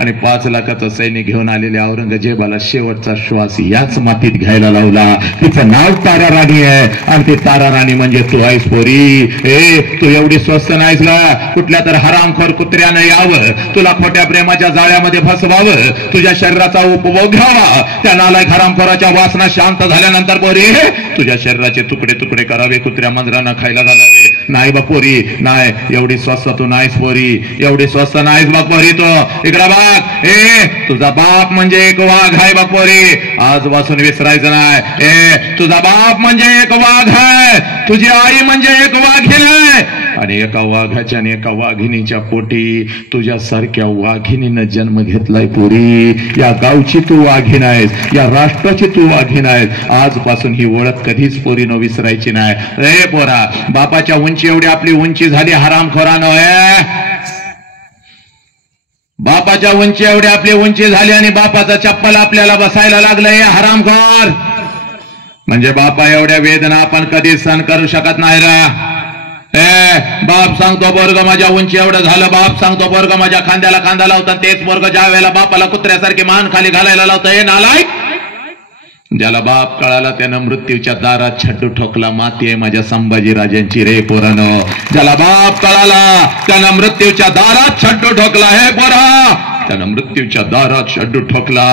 आणि 5 लाखाचं सैन्य घेऊन आलेल्या औरंगजेबाला शेवटचा श्वास याच मातीत घ्यायला लावला. तिचं नाव तारा राणी आहे आणि ती तारा राणी म्हणजे तू आहेस पोरी. तू एवढी स्वस्त नाहीस का? कुठल्या तर हरामखोर कुत्र्यानं यावं, तुला खोट्या प्रेमाच्या जाळ्यामध्ये फसवावं, तुझ्या शरीराचा उपभोग घ्यावा, त्या नालायक हरामखोराच्या वासना शांत झाल्यानंतर पोरी तुझ्या शरीराचे तुकडे तुकडे करावे, कुत्र्या मांजरांना खायला घालावे. नाही बघ पोरी, नाही, एवढी स्वस्त तू नाहीस पोरी, एवढी स्वस्त नाहीस बघ पोरी. तो इकडे बघ, तुझा बाप म्हणजे एक वाघ आहे बघ पोरी, आजपासून विसरायचं नाही. तुझा बाप म्हणजे एक वाघ आहे, तुझी आई म्हणजे एक वाघीण आहे आणि एका वाघाच्या आणि एका वाघिणीच्या पोटी तुझ्यासारख्या वाघिणीनं जन्म घेतलाय पोरी. या गावची तू वाघीण आहेस, या राष्ट्राची तू वाघीण आहेस. आजपासून ही ओळख कधीच पोरीनं विसरायची नाही. रे पोरा, बापाच्या उंची एवढी आपली उंची झाली हरामखोरानं. बापाच्या उंची एवढी आपली उंची झाली आणि बापाचा चप्पल आपल्याला बसायला लागलंय हरामखोर. म्हणजे बापा एवढ्या वेदना आपण कधीच सहन करू शकत नाही रा. बाप सांगतो बोरग माझ्या उंची एवढं झालं, बाप सांगतो बोरग माझ्या खांद्याला खांदा लावतात, तेच बोरग ज्या वेळेला बापाला कुत्र्यासारखी मान खाली घालायला लावतं. नालायक, ज्याला बाप कळाला त्यानं मृत्यूच्या दारात छड्डू ठोकला. माती आहे माझ्या संभाजी राजांची रे पोरानो. ज्याला बाप कळाला त्यानं मृत्यूच्या दारात छड्डू ठोकला. हे पोरा, त्यानं मृत्यूच्या दारात छड्डू ठोकला.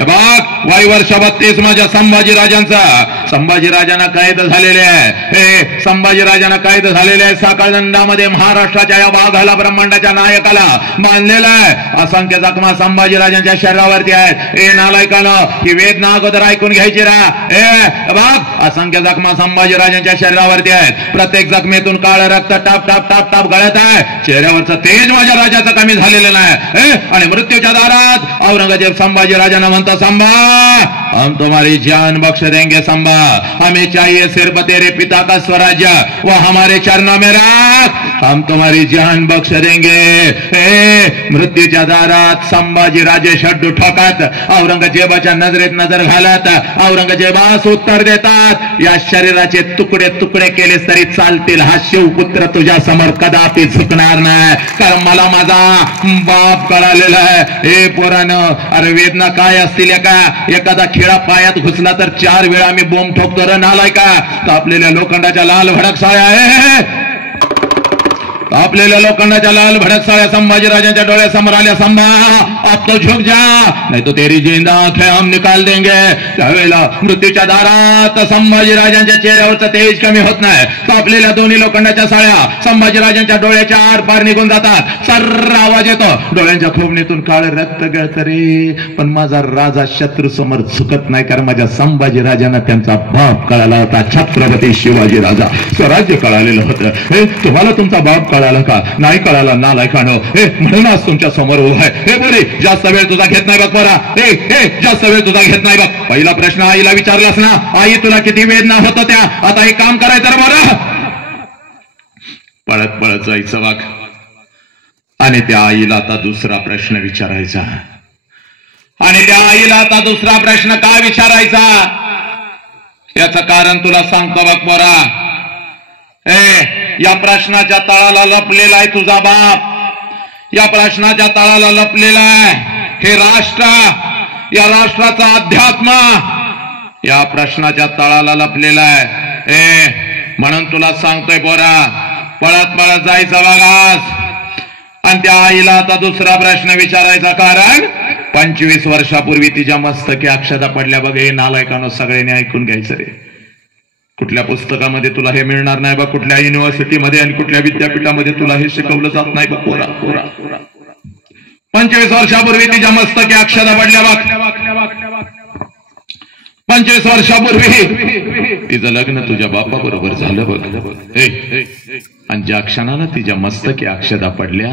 बाग वय वर्ष 32 माझ्या संभाजी राजांचा. संभाजी राजांना कैद झालेले आहे. संभाजी राजांना कैद झालेले आहे. साखळदंडामध्ये महाराष्ट्राच्या या वाघाला, ब्रह्मांडाच्या नायकाला बांधलेला आहे. असंख्य जखमा संभाजी राजांच्या शरीरावरती आहेत. नालायकानं ही वेदना अगोदर ऐकून घ्यायची रा. बाग असंख्य जखमा संभाजी राजांच्या शरीरावरती आहेत. प्रत्येक जखमेतून काळं रक्त टाप टाप टाप टाप गळत आहे. चेहऱ्यावरचं तेज माझ्या राजाचं कमी झालेलं नाही. आणि मृत्यूच्या दारात औरंगजेब संभाजी राजांना म्हणतो, संभा हम तुम्हारी जान बख्श देंगे संभा, हमें चाहिए सिर्फ तेरे पिता का स्वराज्य, वो हमारे चरणों में रख, हम तुम्हारी जान बख्श देंगे. मृत्यूच्या दारात संभाजी राजे छड्डू ठोकत, औरंगजेबाच्या नजरेत नजर घालत औरंगजेबास उत्तर देतात, या शरीराचे तुकडे तुकडे केलेस तरी चालतील, हा शिवपुत्र तुझ्या समोर कदापि झुकणार नाही, कारण मला माझा बाप कळालेला आहे. हे पोरानं, अरे वेदना काय असतील का? एखादा खिळा पायात घुसला तर 4 वेळा मी बोंब ठोकतो रे नालायका. तापलेल्या लोखंडाच्या लाल भडक साळ्या आहे, तापलेल्या लोखंडाच्या लाल भडक साळ्या संभाजी राजांच्या डोळ्यासमोर आल्या. संभा अब तो झुक जा, नाही तो तेरी जिंदा आंखें हम निकाल देंगे. त्यावेळेला मृत्यूच्या दारात संभाजी राजांच्या चेहऱ्यावरचं तेज कमी होत नाही. तापलेल्या दोन्ही लोखंडाच्या साळ्या संभाजी राजांच्या डोळ्याच्या आर पार निघून जातात. सर्र आवाज येतो, डोळ्यांच्या खोबणीतून काळं रक्त गळतं रे. पण माझा राजा शत्रू समोर झुकत नाही, कारण माझ्या संभाजी राजांना त्यांचा बाप कळाला होता, छत्रपती शिवाजी राजा. स्वराज्य कळालेलं होतं. हे तुम्हाला तुमचा बाप कळाला का? नाही कळाला नालायकानो. हे म्हणूनच तुमच्या समोर उभा आहे. हे बोले जास्त वेळ तुझा घेत नाही बघ पोरा. जास्त वेळ तुझा घेत नाही बघ. पहिला प्रश्न आईला विचारलास ना, आई तुला किती वेदना होत त्या? आता एक काम करायचं बरं, पळत पळत जायचं वाघ. आणि त्या आईला आता दुसरा प्रश्न विचारायचा. आणि त्या आईला आता दुसरा प्रश्न काय विचारायचा याचं कारण तुला सांगतो बघ पोरा. या प्रश्नाच्या तळाला लपलेला आहे तुझा बाप. या प्रश्नाच्या तळाला लपलेला आहे हे राष्ट्र, या राष्ट्राचा अध्यात्म या प्रश्नाच्या तळाला लपलेला आहे. म्हणून तुला सांगतोय पोरा, पळत पळत जायचं बघास. आणि त्या आईला आता दुसरा प्रश्न विचारायचा, कारण 25 वर्षापूर्वी तिच्या मस्तकी अक्षता पडल्या बघ. हे नालायकानो, सगळ्यांनी ऐकून घ्यायचं रे. कुठल्या पुस्तकामध्ये तुला हे मिळणार नाही बघ, कुठल्या युनिव्हर्सिटीमध्ये आणि कुठल्या विद्यापीठामध्ये तुला हे शिकवलं जात नाही बघ पोरा. 25 वर्षापूर्वी तिच्या मस्तकी अक्षता पडल्या बघ. 25 वर्षापूर्वी तिचं लग्न तुझ्या बापा बरोबर झालं बघ. आणि ज्या क्षणाला तिच्या मस्तकी अक्षदा पडल्या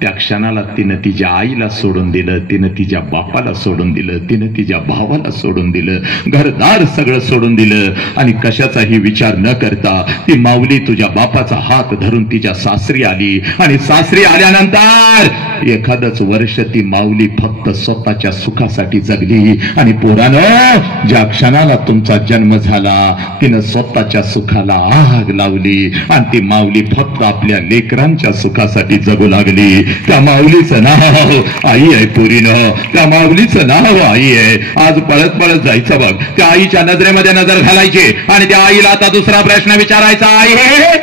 त्या क्षणाला तिनं तिच्या आईला सोडून दिलं, तिनं तिच्या बापाला सोडून दिलं, तिनं तिच्या भावाला सोडून दिलं, घरदार सगळं सोडून दिलं आणि कशाचाही विचार न करता ती माऊली तुझ्या बापाचा हात धरून तिच्या सासरी आली. आणि सासरी आल्यानंतर एखादच वर्ष ती माऊली फक्त स्वतःच्या सुखासाठी जगली. आणि पोरानं ज्या क्षणाला तुमचा जन्म झाला तिनं स्वतःच्या सुखाला आग लावली आणि ती माऊली फक्त आपल्या लेकरांच्या सुखासाठी जगू लागली. त्या माऊलीचं नाव आई आहे पोरीनं, त्या माऊलीचं नाव आई आहे. आज पळत पळत जायचं बघ, त्या आईच्या नजरेमध्ये नजर घालायची आणि त्या आईला आता दुसरा प्रश्न विचारायचा आहे.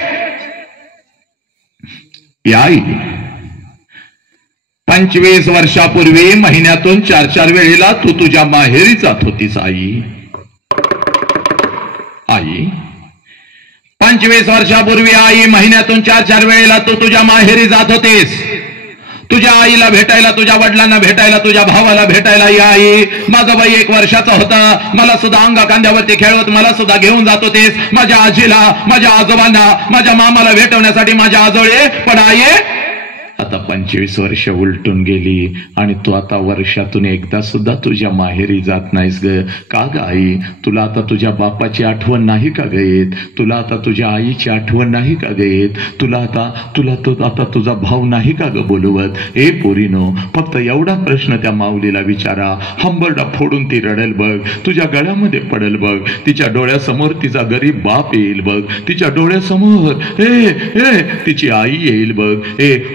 आई 25 वर्षापूर्वी महिन्यातून 4-4 वेळेला तू तुझ्या माहेरी जात होतीस आई. आई 25 वर्षापूर्वी आई महिन्यातून 4-4 वेळेला तू तुझ्या माहेरी जात होतीस. तुझ्या आईला भेटायला, तुझ्या वडिलांना भेटायला, तुझ्या भावाला भेटायला. या आई माझं बाई 1 वर्षाचा होता, मला सुद्धा अंगा कांद्यावरती खेळवत मला सुद्धा घेऊन जात होतेस. माझ्या आजीला, माझ्या आजोबांना, माझ्या मामाला भेटवण्यासाठी माझ्या आजोळे. पण आई आता 25 वर्ष उलटून गेली आणि तू आता वर्षातून एकदा सुद्धा तुझ्या माहेरी जात नाहीस ग. का ग आई? तुला आता तुझ्या बापाची आठवण नाही का ग येत? तुला आता तुझ्या आईची आठवण नाही का ग येत? तुला आता तुझा भाऊ नाही का ग बोलवत? ए पोरीनो, फक्त एवढा प्रश्न त्या माऊलीला विचारा. हंबरडा फोडून ती रडेल बघ, तुझ्या गळ्यामध्ये पडेल बघ, तिच्या डोळ्यासमोर तिचा गरीब बाप येईल बघ, तिच्या डोळ्यासमोर तिची आई येईल बघ.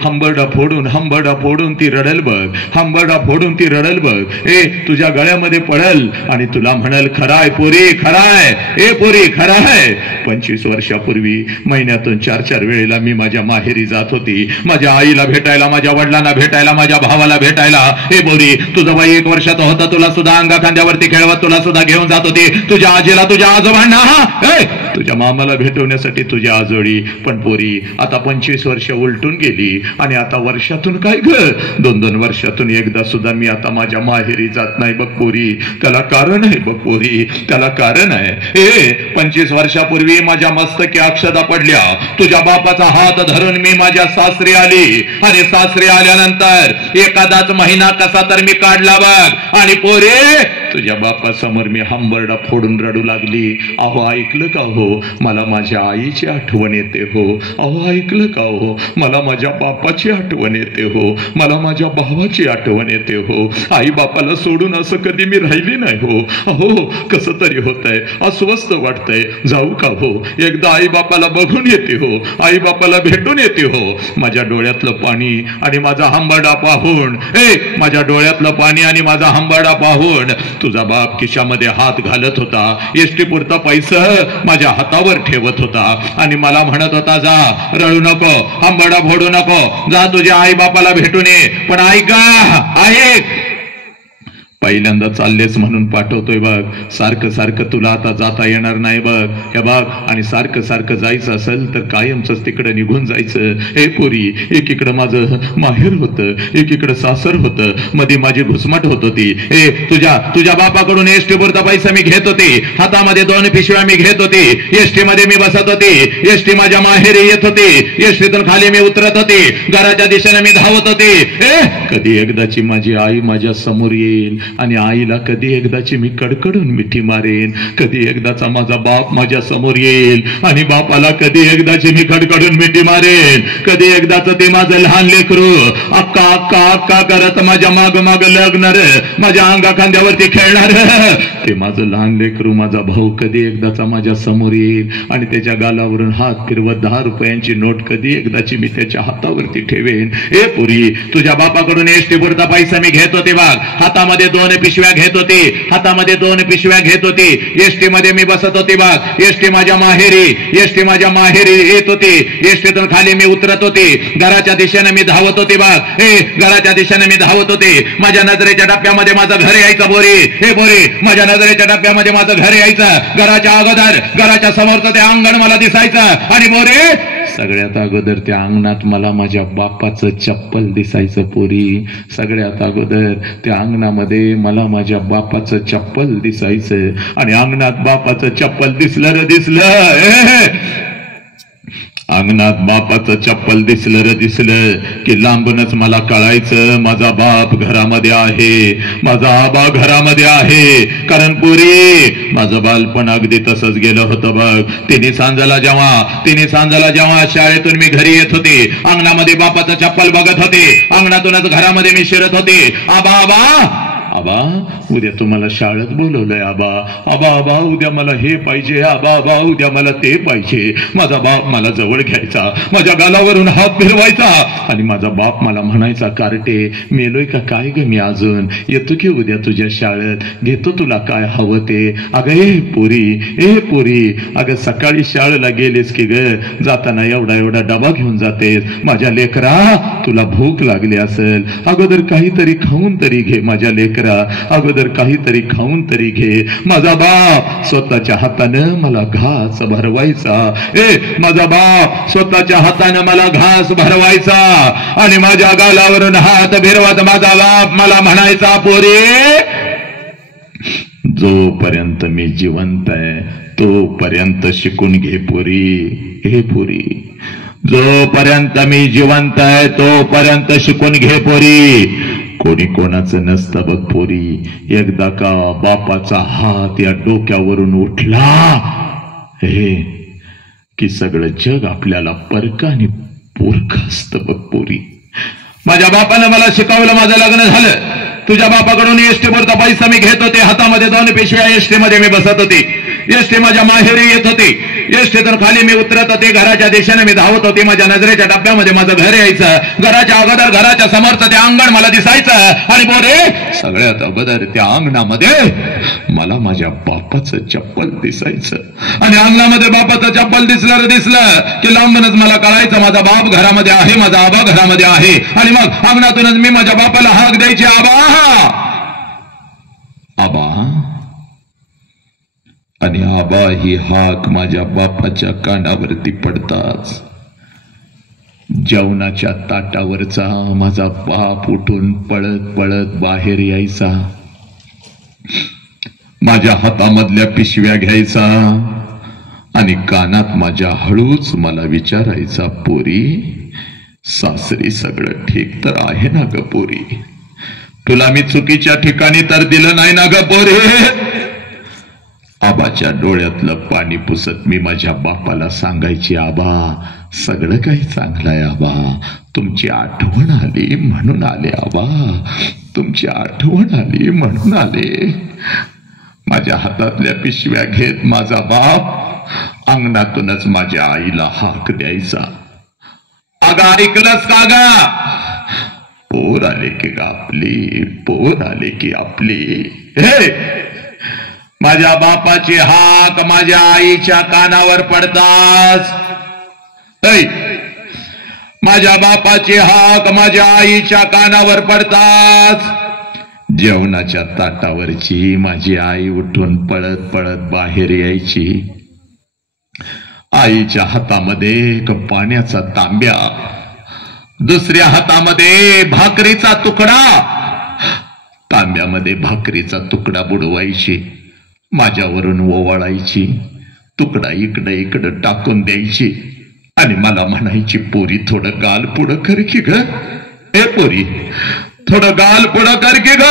हंबरडा फोडून ती रडेल बघ, हंबरडा फोडून ती रडेल बघ. तुझ्या गळ्यामध्ये पडेल आणि तुला म्हणाल खराय पोरी, खराय, ए पोरी खराय. 25 वर्षापूर्वी महिन्यातून 4-4 वेळेला मी माझ्या माहेरी जात होती, माझ्या आईला भेटायला, माझ्या वडिलांना भेटायला, माझ्या भावाला भेटायला. ए पोरी, तुझा बाई 1 वर्षाचा होता, तुला सुद्धा अंगा खांद्यावरती खेळवत तुला सुद्धा घेऊन जात होती. तुझ्या आजीला, तुझ्या आजोबांना, तुझ्या मामाला भेटवण्यासाठी तुझ्या आजोळी. पण पोरी आता 25 वर्ष उलटून गेली आणि आता वर्षातून काय ग 2-2 वर्षातून एकदा सुद्धा मी आता माझ्या माहेरी जात नाही बघ पोरी. त्याला कारण आहे बघ पोरी, त्याला कारण आहे. 25 वर्षापूर्वी माझ्या मस्तकी अक्षदा पडल्या, तुझ्या बापाचा हात धरून मी माझ्या सासरी आली आणि सासरी आल्यानंतर एखादाच महिना कसा तर मी काढला बघ. आणि पोरे तुझ्या बापासमोर मी हंबरडा फोडून रडू लागली. अहो ऐकलं का हो, मला माझ्या आईची आठवण येते हो. अहो ऐकलं का हो, मला माझ्या बापाची आठवण येते हो, मला माझ्या भावाची आठवण येते हो. आई बापाला सोडून असं कधी मी राहिली नाही हो. अहो कसं तरी होतंय, अस्वस्थ वाटतंय. जाऊ का हो, एकदा आई बापाला बघून येते हो, आई बापाला भेटून येते हो. माझ्या डोळ्यातलं पाणी आणि माझा हंबरडा पाहून, माझ्या डोळ्यातलं पाणी आणि माझा हंबरडा पाहून तुझा बाप खिशामध्ये हात घालत होता, एसटी पुरता पैसा माझ्या हातावर ठेवत होता आणि मला म्हणत होता जा रडू नको, हंबरडा फोडू नको, जा तुझ्या आई बापाला भेटून ये. पण ऐका आहे, पहिल्यांदा चाललेस म्हणून पाठवतोय बघ, सारखं सारखं तुला आता जाता येणार नाही बघ. हे बघ, आणि सारखं सारखं जायचं असेल तर कायमच तिकडे निघून जायचं. हे पोरी, एकीकडं माझं माहेर होतं, एकीकडं सासर होतं, मध्ये माझी घुसमट होत होती. तुझ्या बापाकडून एसटी पुरता पैसा मी घेत होते, हातामध्ये 2 पिशव्या मी घेत होते, एसटी मध्ये मी बसत होते, एसटी माझ्या माहेरी येत होते, एसटीतून खाली मी उतरत होते, घराच्या दिशेने मी धावत होते. कधी एकदाची माझी आई माझ्या समोर येईल आणि आईला कधी एकदाची मी कडकडून मिठी मारेन. कधी एकदाचा माझा बाप माझ्या समोर येईल आणि बापाला कधी एकदाची मी कडकडून मिठी मारेन. कधी एकदाच ते माझं लहान लेकरू अक्का अक्का अक्का करत माझ्या माग माग लागणार, माझ्या अंगा खांद्यावरती खेळणार, ते माझं लहान लेकरू माझा भाऊ कधी एकदाचा माझ्या समोर येईल आणि त्याच्या गालावरून हात फिरवत 10 रुपयांची नोट कधी एकदाची मी त्याच्या हातावरती ठेवेन. ए पुरी, तुझ्या बापाकडून एसटी पुरता पैसा मी घेत होते बघ, हातामध्ये 2 पिशव्या घेत होती, हातामध्ये 2 पिशव्या घेत होती, एसटी मध्ये मी बसत होती बघ, एसटी माझ्या माहेरी येत होती, एसटीतून खाली मी उतरत होती, घराच्या दिशेने मी धावत होती बघ, घराच्या दिशेने मी धावत होते. माझ्या नजरेच्या टप्प्यामध्ये माझं घर यायचं बोरी, हे बोरी, माझ्या नजरेच्या टप्प्यामध्ये माझं घर यायचं. घराच्या अगोदर घराच्या समोरचं ते अंगण मला दिसायचं आणि बोरी सगळ्यात अगोदर त्या अंगणात मला माझ्या बापाचं चप्पल दिसायचं पोरी. सगळ्यात अगोदर त्या अंगणामध्ये मला माझ्या बापाचं चप्पल दिसायचं आणि अंगणात बापाचं चप्पल दिसलं. अंगणात बापाचं चप्पल दिसलं की लांबूनच मला कळायचं माझा बाप घरामध्ये आहे, माझा आबा घरामध्ये आहे. कारण पुरी माझं बालपण अगदी तसंच गेलं होतं बघ. तिन्ही सांजाला जेव्हा शाळेतून मी घरी येत होते, अंगणामध्ये बापाचं चप्पल बघत होते, अंगणातूनच घरामध्ये मी शिरत होते. आबा उद्या तुम्हाला शाळेत बोलवलंय. आबा उद्या मला हे पाहिजे. आबा उद्या मला ते पाहिजे. माझा बाप मला जवळ घ्यायचा, माझ्या गालावरून हात फिरवायचा आणि माझा बाप मला म्हणायचा, कार्टे मेलोय का काय ग मी अजून, येतो की उद्या तुझ्या शाळेत, घेतो तुला काय हवं ते. अगं ए पोरी अगं सकाळी शाळेला गेलीस की ग, जाताना एवढा डबा घेऊन जातेस. माझ्या लेकरा तुला भूक लागली असेल, अगोदर काहीतरी खाऊन तरी घे. माझ्या लेकरा अगोदर काहीतरी खाऊन तरी घे. माझा बाप स्वतःच्या हातानं मला घास भरवायचा. माझा बाप स्वतःच्या हातानं मला घास भरवायचा आणि माझ्या गालावरून हात फिरवत माझा बाप मला म्हणायचा, पोरी जोपर्यंत मी जिवंत आहे तोपर्यंत शिकून घे पोरी. हे पोरी जोपर्यंत मी जिवंत आहे तोपर्यंत शिकून घे पोरी. कोणी कोणाचं नसतं बघ पोरी. एकदा का बापाचा हात या डोक्यावरून उठला हे की सगळं जग आपल्याला परका आणि पोरखं असतं बघ पोरी. माझ्या बापानं मला शिकवलं, माझं लग्न झालं. तुझ्या बापाकडून एसटी वरचा पैसा मी घेत होते, हातामध्ये 2 पिशव्या एसटी मध्ये मी बसत होती. एसटी माझ्या माहेरी येत होती. एसटीतून खाली मी उतरत होते, घराच्या दिशेने मी धावत होते. माझ्या नजरेच्या डब्यामध्ये माझं घर यायचं. घराच्या अगोदर घराच्या समोरचं ते अंगण मला दिसायचं आणि बोरे सगळ्यात अगोदर त्या अंगणामध्ये मला माझ्या बापाचं चप्पल दिसायचं आणि अंगणामध्ये बापाचं चप्पल दिसलं की लांबूनच मला कळायचं माझा बाप घरामध्ये आहे, माझा आबा घरामध्ये आहे. आणि मग अंगणातूनच मी माझ्या बापाला हाक द्यायची, आबा. आणि आबा ही हाक माझ्या बापाच्या कानावरती पडताच जेवणाच्या ताटावरचा माझा बाप उठून पळत बाहेर यायचा. माझ्या हातामधल्या पिशव्या घ्यायचा आणि कानात माझ्या हळूच मला विचारायचा, पोरी सासरी सगळं ठीक तर आहे ना ग पोरी? तुला मी चुकीच्या ठिकाणी तर दिलं नाही ना ग पोरी? आबाच्या डोळ्यातलं पाणी पुसत मी माझ्या बापाला सांगायची, आबा सगळं काही चांगलं आहे. आबा तुमची आठवण आली म्हणून आले. आबा तुमची आठवण आली म्हणून आले. माझ्या हातातल्या पिशव्या घेत माझा बाप अंगणातूनच माझ्या आईला हाक द्यायचा, अगं ऐकलंस का गा? पोर आले की ग आपली, पोर आले की आपली. हे माझ्या बापाची हाक माझ्या आईच्या कानावर पडताच, माझ्या बापाची हाक माझ्या आईच्या कानावर पडताच जेवणाच्या ताटावरची माझी आई उठून पळत बाहेर यायची. आईच्या हातामध्ये एक पाण्याचा तांब्या, दुसऱ्या हातामध्ये भाकरीचा तुकडा. तांब्यामध्ये भाकरीचा तुकडा बुडवायची, माझ्यावरून ओवाळायची, तुकडा इकडं टाकून द्यायची आणि मला म्हणायची, पोरी थोडं गाल पुढं कर की ग. ए पोरी थोडं गाल पुढं कर की ग.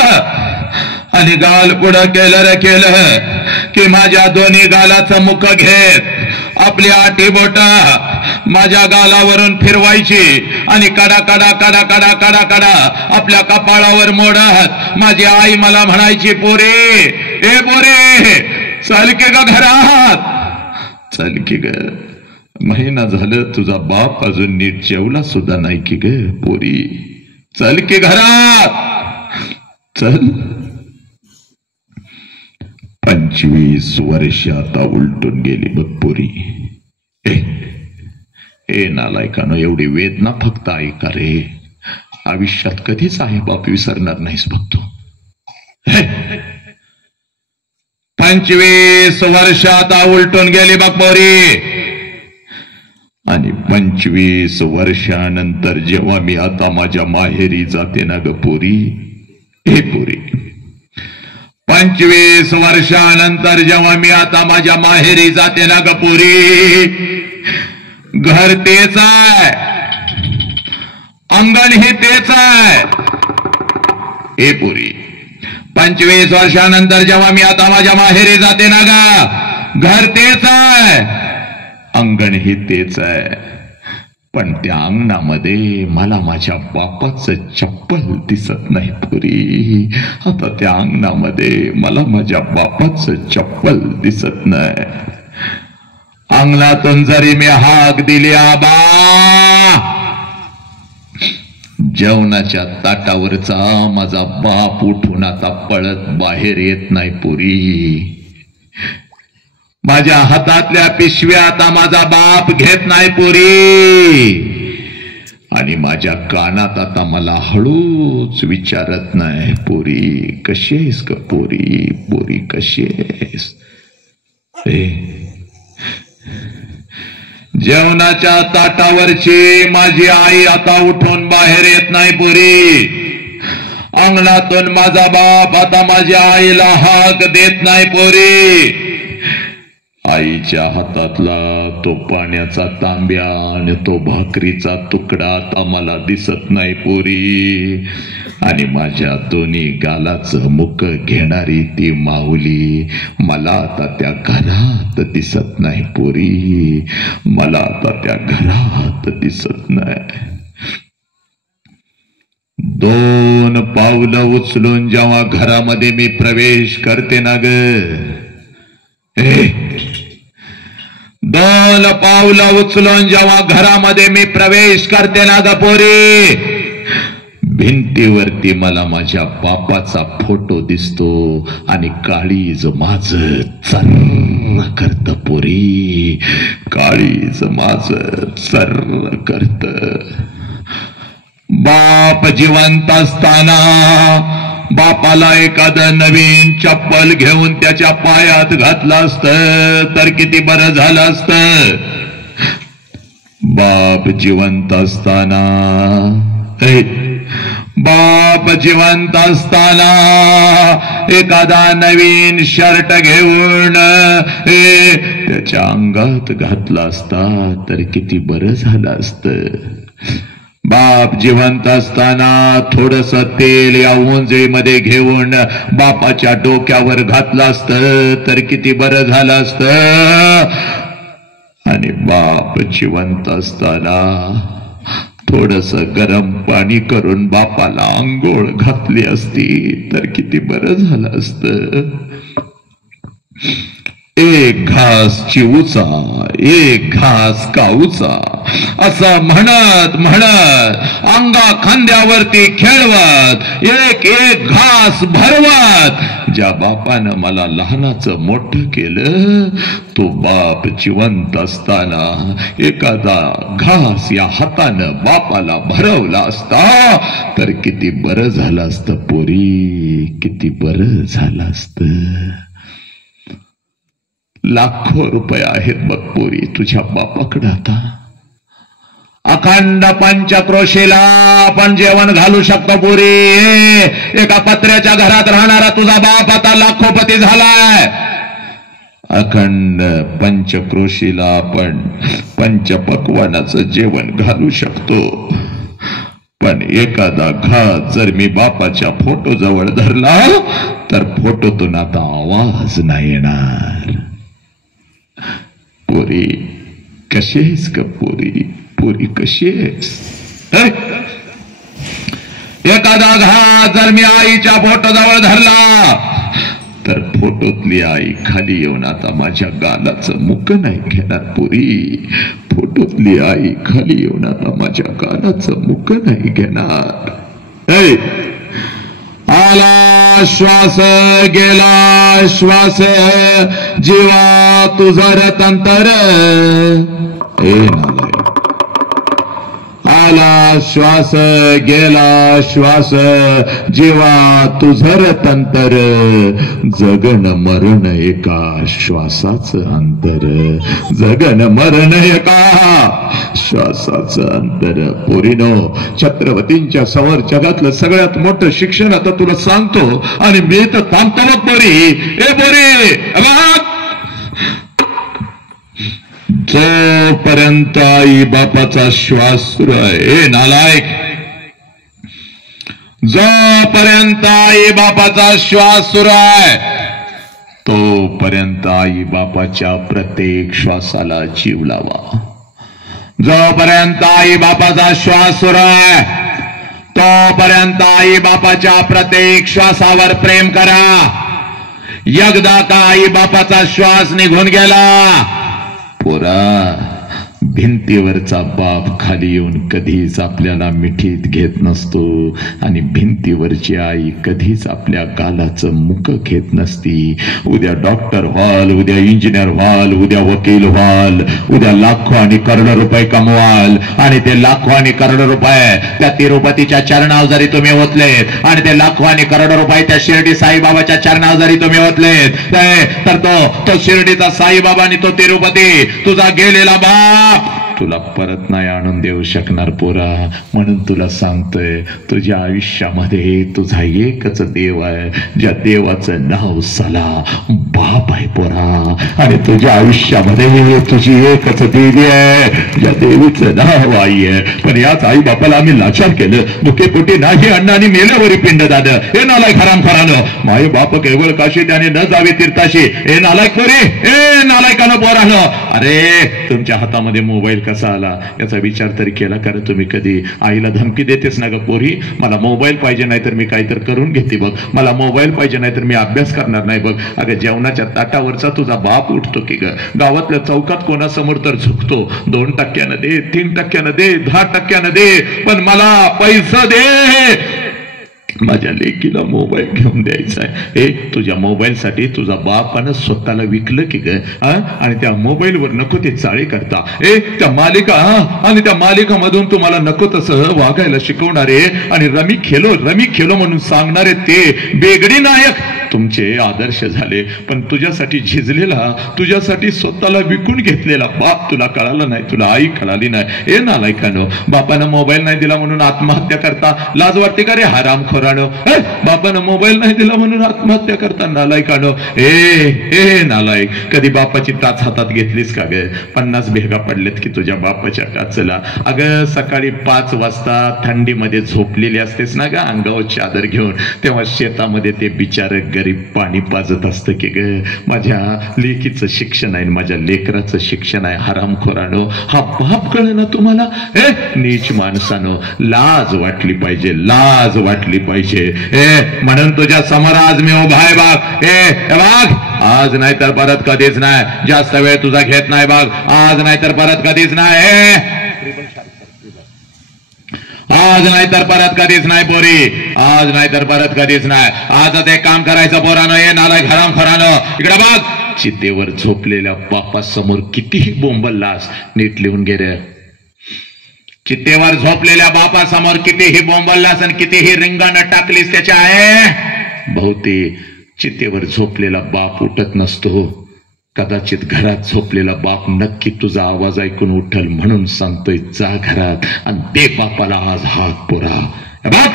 आणि गाल पुढं केलं की माझ्या दोन्ही गालाचं मुख घेत आपली आठी बोट माझ्या गालावरून फिरवायची आणि कडा कडा कडा कडा कडा कडा आपल्या कपाळावर मोडत माझी आई मला म्हणायची, पोरे ए पोरे चल की ग घरात, चल की ग. महिना झालं तुझा बाप अजून नीट जेवला सुद्धा नाही की ग पोरी, चल की घरात चल. 25 वर्ष आता उलटून गेली बघ पोरी. ए नालायकानो, एवढी वेदना फक्त ऐका रे. आयुष्यात कधीच आई बाप विसरणार नाहीस बघतो. 25 वर्ष आता उलटून गेली बघ पोरी. आणि 25 वर्षानंतर जेव्हा मी आता माझ्या माहेरी जाते ना ग पोरी, हे पोरी 25 वर्षानंतर जेव्हा मी आता माझ्या माहेरी जाते ना ग पोरी, घर तेच आहे, अंगण हे तेच आहे. हे पुरी 25 वर्षानंतर जेव्हा मी आता माझ्या माहेरी जाते ना गा, घर तेच आहे, अंगण हे तेच आहे. पण त्या अंगणामध्ये मला माझ्या बापाचं चप्पल दिसत नाही पुरी. आता त्या अंगणामध्ये मला माझ्या बापाचं चप्पल दिसत नाही. अंगणातून जरी मी हाक दिली आबा, जेवणाच्या ताटावरचा माझा बाप उठून आता पळत बाहेर येत नाही पुरी. माझ्या हातातल्या पिशव्या आता माझा बाप घेत नाही पुरी. आणि माझ्या कानात आता मला हळूच विचारत नाही, पोरी कशी आहेस का पोरी, पोरी कशी आहेस. जेवणाच्या ताटावरची माझी आई आता उठून बाहेर येत नाही पुरी. अंगणातून माझा बाप आता माझ्या आईला हाक देत नाही पोरी. आईच्या हातातला तो पाण्याचा तांब्या आणि तो भाकरीचा तुकडा आता मला दिसत नाही पोरी. आणि माझ्या दोन्ही गालाचं मुक घेणारी ती माऊली मला आता त्या घरात दिसत नाही पोरी. मला आता त्या घरात दिसत नाही. 2 पावलं उचलून जेव्हा घरामध्ये मी प्रवेश करते ना ग, 2 पावलं उचलून जेव्हा घरामध्ये मी प्रवेश करते ना ग पोरी, भिंतीवरती मला माझ्या बापाचा फोटो दिसतो आणि काळीज माझ चर्र करत पोरी. काळीज माझ चर्र करत. बाप जिवंत असताना बापाला एखादं नवीन चप्पल घेऊन त्याच्या पायात घातलं असतं तर किती बरं झालं असतं. बाप जिवंत असताना, बाप जिवंत असताना एखादा नवीन शर्ट घेऊन त्याच्या अंगात घातला असता तर किती बरं झालं असतं. बाप जिवंत असताना थोडस तेल या ओंजळीमध्ये घेऊन बापाच्या डोक्यावर घातलं असतं तर किती बरं झालं असतं. आणि बाप जिवंत असताना थोडस गरम पाणी करून बापाला आंघोळ घातली असती तर किती बरं झालं असतं. एक घास चिवूचा, एक घास काऊचा, असं म्हणत म्हणत अंगा खांद्यावरती खेळवत एक एक घास भरवत ज्या बापानं मला लहानाचं मोठं केलं, तो बाप जिवंत असताना एखादा घास या हातानं बापाला भरवला असता तर किती बरं झालं असतं पोरी, किती बरं झालं असतं. लाखो रुपये आहेत बघ पोरी तुझ्या बापाकडे. आता अखंड पंचक्रोशीला आपण जेवण घालू शकतो पोरी. एका पत्र्याच्या घरात राहणारा तुझा बाप आता लाखोपती झालाय. अखंड पंचक्रोशीला आपण पंचपक्वानाचं जेवण घालू शकतो. पण एखादा घास जर मी बापाच्या फोटो जवळ धरला तर फोटोतून आता आवाज नाही येणार. पोरी कशी आहेस का पोरी, पोरी कशी आहेस. एखादा घास जर मी आईच्या फोटो जवळ धरला तर फोटोतली आई खाली येऊन आता माझ्या गालाचं मुक नाही घेणार पोरी. फोटोतली आई खाली येऊन आता माझ्या गालाचं मुक नाही घेणार. आला श्वास गेला श्वास जीवा तुझं रतंतर. आला श्वास गेला श्वास जीवा तुझं रतंतर. जगन मरण एका श्वासाचं अंतर. जगन मरण एका श्वासाचं अंतर. पोरीनो, छत्रपतींच्या समोर जगातलं सगळ्यात मोठं शिक्षण आता तुला सांगतो आणि मी तर थांबतो बघ पोरी. ए पोरी, जोपर्यंत आई बापाचा श्वास सुरू आहे, नालायक, जोपर्यंत आई बापाचा श्वास सुरू आहे तोपर्यंत आई बापाच्या प्रत्येक श्वासाला जीव लावा. जोपर्यंत आई बापाचा श्वास सुरू आहे तोपर्यंत आई बापाच्या प्रत्येक श्वासावर प्रेम करा. एकदा का आई बापाचा श्वास निघून गेला, पोरा, भिंतीवरचा बाप खाली येऊन कधीच आपल्याला मिठीत घेत नसतो आणि भिंतीवरची आई कधीच आपल्या गालाचं मुख घेत नसती. उद्या डॉक्टर व्हाल, उद्या इंजिनियर व्हाल, उद्या वकील व्हाल, उद्या लाखो आणि करोडो रुपये कमवाल आणि ते लाखो आणि करोडो रुपये त्या तिरुपतीच्या चरणावर जरी तुम्ही ओतलेत आणि ते लाखो आणि करोडो रुपये त्या शिर्डी साईबाबाच्या चरणावर जरी तुम्ही ओतलेत तर तो शिर्डीचा साईबाबा आणि तो तिरुपती तुझा गेलेला बाप तुला परत नाही आणून देऊ शकणार पोरा. म्हणून तुला सांगतोय, तुझ्या आयुष्यामध्ये तुझा एकच देव आहे, ज्या देवाचं नाव साला बाप आहे पोरा. आणि तुझ्या आयुष्यामध्ये तुझी एकच देवी आहे, ज्या देवीचं नाव आई आहे. पण याच आई बापाला आम्ही लाचार केलं, भुकेपोटी नाही अन्न आणि मेल्यावरी पिंड दाद. हे नालायक हरामखोरानं, माय बाप केवळ काशी त्याने न जावे तीर्थाशी. हे नालायक पोरी, हे नालायकानं पोरानं, अरे तुमच्या हातामध्ये मोबाईल कसा आला याचा विचार तरी केला का तुम्ही कधी? आईला धमकी देतेस ना ग पोरी, मला मोबाईल पाहिजे नाही तर मी काहीतरी करून घेते बघ, मला मोबाईल पाहिजे नाही तर मी अभ्यास करणार नाही बघ. अगं जेवणाच्या ताटावरचा तुझा बाप उठतो की ग, गावातल्या चौकात कोणासमोर तर झुकतो. 2% दे, 3% दे, 10% दे, पण मला पैसा दे, माझ्या लेकीला मोबाईल घेऊन द्यायचा आहे. हे तुझ्या मोबाईल साठी तुझा बापानं स्वतःला विकलं की ग, आणि त्या मोबाईलवर नको ते चाळे करता. त्या मालिका आणि त्या मालिकामधून तुम्हाला नको तसं वागायला शिकवणारे आणि रमी खेलो म्हणून सांगणारे ते बेगडी नायक तुमचे आदर्श झाले. पण तुझ्यासाठी झिजलेला, तुझ्यासाठी स्वतःला विकून घेतलेला बाप तुला कळाला नाही, तुला आई कळाली नाही. हे नालायकानो, बापानं मोबाईल नाही दिला म्हणून आत्महत्या करता लाज वाटते का रे हरामखोरानो? बापानं मोबाईल नाही दिला म्हणून आत्महत्या करता नालायकानो. ए नालायक, कधी बापाची टाच हातात घेतलीस का ग? 50 भेगा पडलेत की तुझ्या बापाच्या टाचला. अगं सकाळी 5 वाजता थंडीमध्ये झोपलेली असतेस ना ग अंगावर चादर घेऊन, तेव्हा शेतामध्ये ते बिचारे गरीब पाणी पाजत असतं की ग. माझ्या लेकीचं शिक्षण आहे, माझ्या लेकराचं शिक्षण आहे. हरामखोरानो, हा बाप कळे ना तुम्हाला? नीच माणसानो, लाज वाटली पाहिजे, लाज वाटली पाहिजे. म्हणून तुझ्या समोर आज मी उभा आहे बाग. आज नाही तर परत कधीच नाही. जास्त वेळ तुझा घेत नाही बाग. आज नाही तर परत कधीच नाही. आज नाही तर परत कधीच नाही पोरी, आज नाही तर परत कधीच नाही. आजच एक काम करायचं पोरानं, हे नालायक हरामखोरानं, इकडे बघ. चितेवर झोपलेल्या बापासमोर कितीही बोंबललास, नीट लिहून घे रे. चितेवर झोपलेल्या बापासमोर कितीही बोंबललास आणि कितीही रिंगाणं टाकलीस त्याच्या आहे, बहुतेक चितेवर झोपलेला बाप उठत नसतो. कदाचित घरात झोपलेला बाप नक्की तुझा आवाज ऐकून उठल. म्हणून सांगतोय, जा घरात आणि दे बापाला आज हात पोरा. बघ,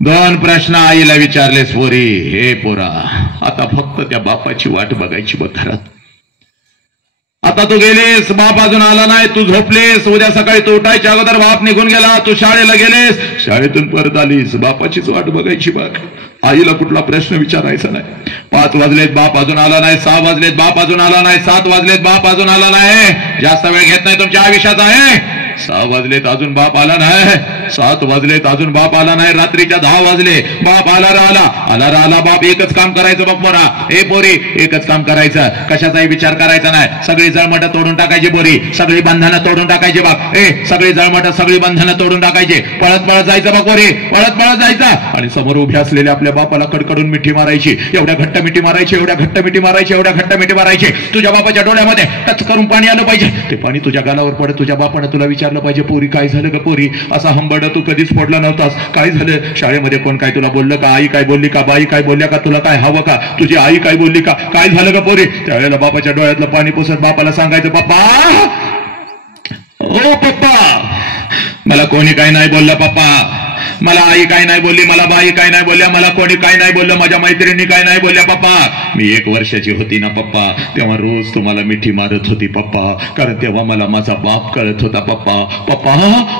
2 प्रश्न आईला विचारलेस पोरी. हे पोरा, आता फक्त त्या बापाची वाट बघायची बघ घरात. आता तू गेलीस, बाप अजून आला नाही, तू झोपलीस. उद्या सकाळी तू उठायच्या अगोदर बाप निघून गेला. तू शाळेला गेलेस, शाळेतून परत आलीस, बापाचीच वाट बघायची बघ. आईला कुठला प्रश्न विचारायचा नाही. 5 वाजलेत, बाप अजून आला नाही. 6 वाजलेत, बाप अजून आला नाही. 7 वाजलेत, बाप अजून आला नाही. जास्त वेळ घेत नाही तुमच्या आयुष्याचा आहे. 6 वाजलेत, अजून बाप आला नाही. 7 वाजलेत, अजून बाप आला नाही. रात्रीच्या 10 वाजले, बाप आला राहिला. बाप एकच काम करायचं बघ पोरा. हे पोरी, एकच काम करायचं, कशाचाही विचार करायचा नाही. सगळी जळमट तोडून टाकायची पोरी, सगळी बंधनं तोडून टाकायची बघ. सगळी जळमट, सगळी बंधनं तोडून टाकायचे. पळत जायचं बघ पोरी, पळत जायचं. आणि समोर उभे असलेल्या आपल्या बापाला कडकडून मिठी मारायची. एवढ्या घट्ट मिठी मारायची, एवढ्या घट्ट मिठी मारायची, एवढ्या घट्ट मिठी मारायची. तुझ्या बापाच्या डोळ्यामध्ये टच करून पाणी आलं पाहिजे. ते पाणी तुझ्या गालावर पडत तुझ्या बापानं तुला विचारलं पाहिजे, पोरी काय झालं ग पोरी? असा हंबड तू कधीच फोडला नव्हतास. काय झालं? शाळेमध्ये कोण काय तुला बोललं का? आई काय बोलली का? बाई काय बोलल्या का? तुला काय हवं का? तुझी आई काय बोलली का? काय झालं ग पोरी? त्यावेळेला बापाच्या डोळ्यातलं पाणी पुसत बापाला सांगायचं, पप्पा, ओ पप्पा, मला कोणी काही नाही बोललं पप्पा, मला आई काय नाही बोलली, मला बाई काय नाही बोलल्या, मला कोणी काय नाही बोललं, माझ्या मैत्रिणी काय नाही बोलल्या पप्पा. मी 1 वर्षाची होती ना पप्पा, तेव्हा रोज तुम्हाला मिठी मारत होती पप्पा, कारण तेव्हा मला माझा बाप कळत होता पप्पा. पप्पा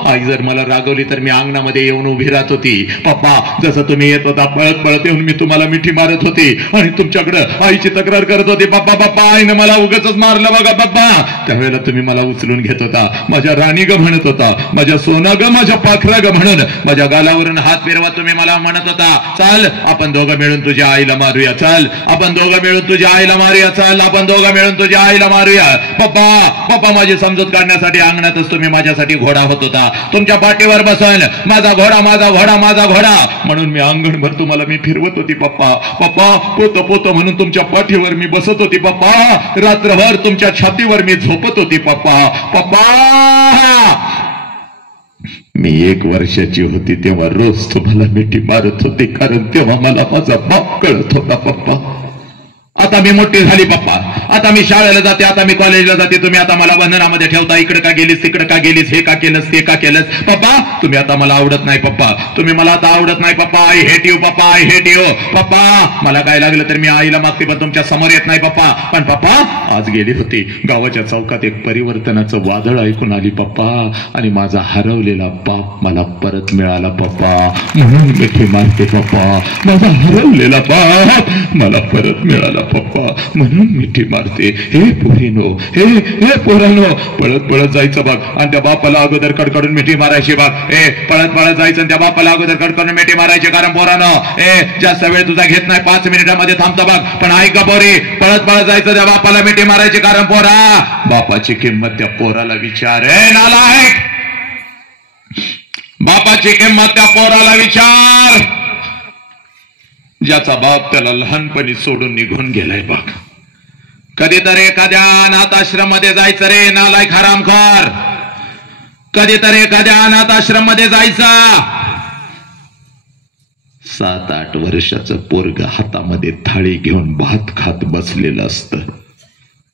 आई जर मला रागवली तर मी अंगणामध्ये येऊन उभी राहत होती पप्पा. जसं तुम्ही येत होता पळत पळत येऊन मी तुम्हाला मिठी मारत होती आणि तुमच्याकडं आईची तक्रार करत होती, पप्पा पप्पा आईनं मला उगाचच मारलं बघा पप्पा. त्यावेळेला तुम्ही मला उचलून घेत होता, माझ्या राणी ग म्हणत होता, माझ्या सोना ग, माझ्या पाखरा ग म्हणून माझ्या गालावरून हात फिरवा तुम्ही मला म्हणत होता, चल आपण दोघं मिळून तुझ्या आईला मारूया, चल आपण दोघं मिळून तुझ्या आईला मारूया, चल आपण दोघं मिळून तुझ्या आईला मारूया. पप्पा पप्पा माझी समजूत काढण्यासाठी अंगणातच तुम्ही माझ्यासाठी घोडा होत होता. तुमच्या पाठीवर बसन माझा घोडा माझा घोडा माझा घोडा म्हणून मी अंगणभर तुम्हाला मी फिरवत होती पप्पा. पप्पा पोत पोत म्हणून तुमच्या पाठीवर मी बसत होती पप्पा. रात्रभर तुमच्या छातीवर मी झोपत होती पप्पा. पप्पा मी 1 वर्षाची होती तेव्हा रोज तुम्हाला मिठी मारत होती, कारण तेव्हा मला माझा बाप कळत होता पप्पा. आता मी मोठी झाली पप्पा, आता मी शाळेला जाते, आता मी कॉलेजला जाते, तुम्ही आता मला बंधनामध्ये ठेवता. इकडे का गेलीस, तिकडे का गेलीस, हे का केलंस, ते का केलंस पप्पा. तुम्ही आता मला आवडत नाही पप्पा, तुम्ही मला आता आवडत नाही पप्पा. आय हेट यू पप्पा, आय हेट यू पप्पा. मला काय लागलं तर मी आईला मागते, पण तुमच्या समोर येत नाही पप्पा. पण पप्पा आज गेली होती गावाच्या चौकात, एक परिवर्तनाचं वादळ ऐकून आली पप्पा, आणि माझा हरवलेला बाप मला परत मिळाला पप्पा, म्हणून मिठी मारते पप्पा. माझा हरवलेला बाप मला परत मिळाला पप्पा, म्हणून मिठी मारते. हे पोरीनो, हे पोरानो, पळत पळत जायचं बघ आणि त्या बापाला अगोदर कडकडून मिठी मारायची बघ. पळत पळत जायचं आणि त्या बापाला अगोदर कडकडून मिठी मारायची, कारण पोरानो जास्त वेळ तुझा घेत नाही, 5 मिनिटांमध्ये थांबतो बघ. पण ऐक का पोरी, पळत पळत जायचं, त्या बापाला मिठी मारायची, कारण पोरा बापाची किंमत त्या पोराला विचार. नालायक, बापाची किंमत त्या पोराला विचार, ज्याचा बाप त्याला लहानपणी सोडून निघून गेलाय बघ. कधीतरी एखाद्या अनाथ आश्रम मध्ये जायचं रे नालायक हरामखोर, कधीतरी एखाद्या अनाथ आश्रम मध्ये जायचं. 7-8 वर्षाचं पोरग हातामध्ये थाळी घेऊन भात खात बसलेलं असतं.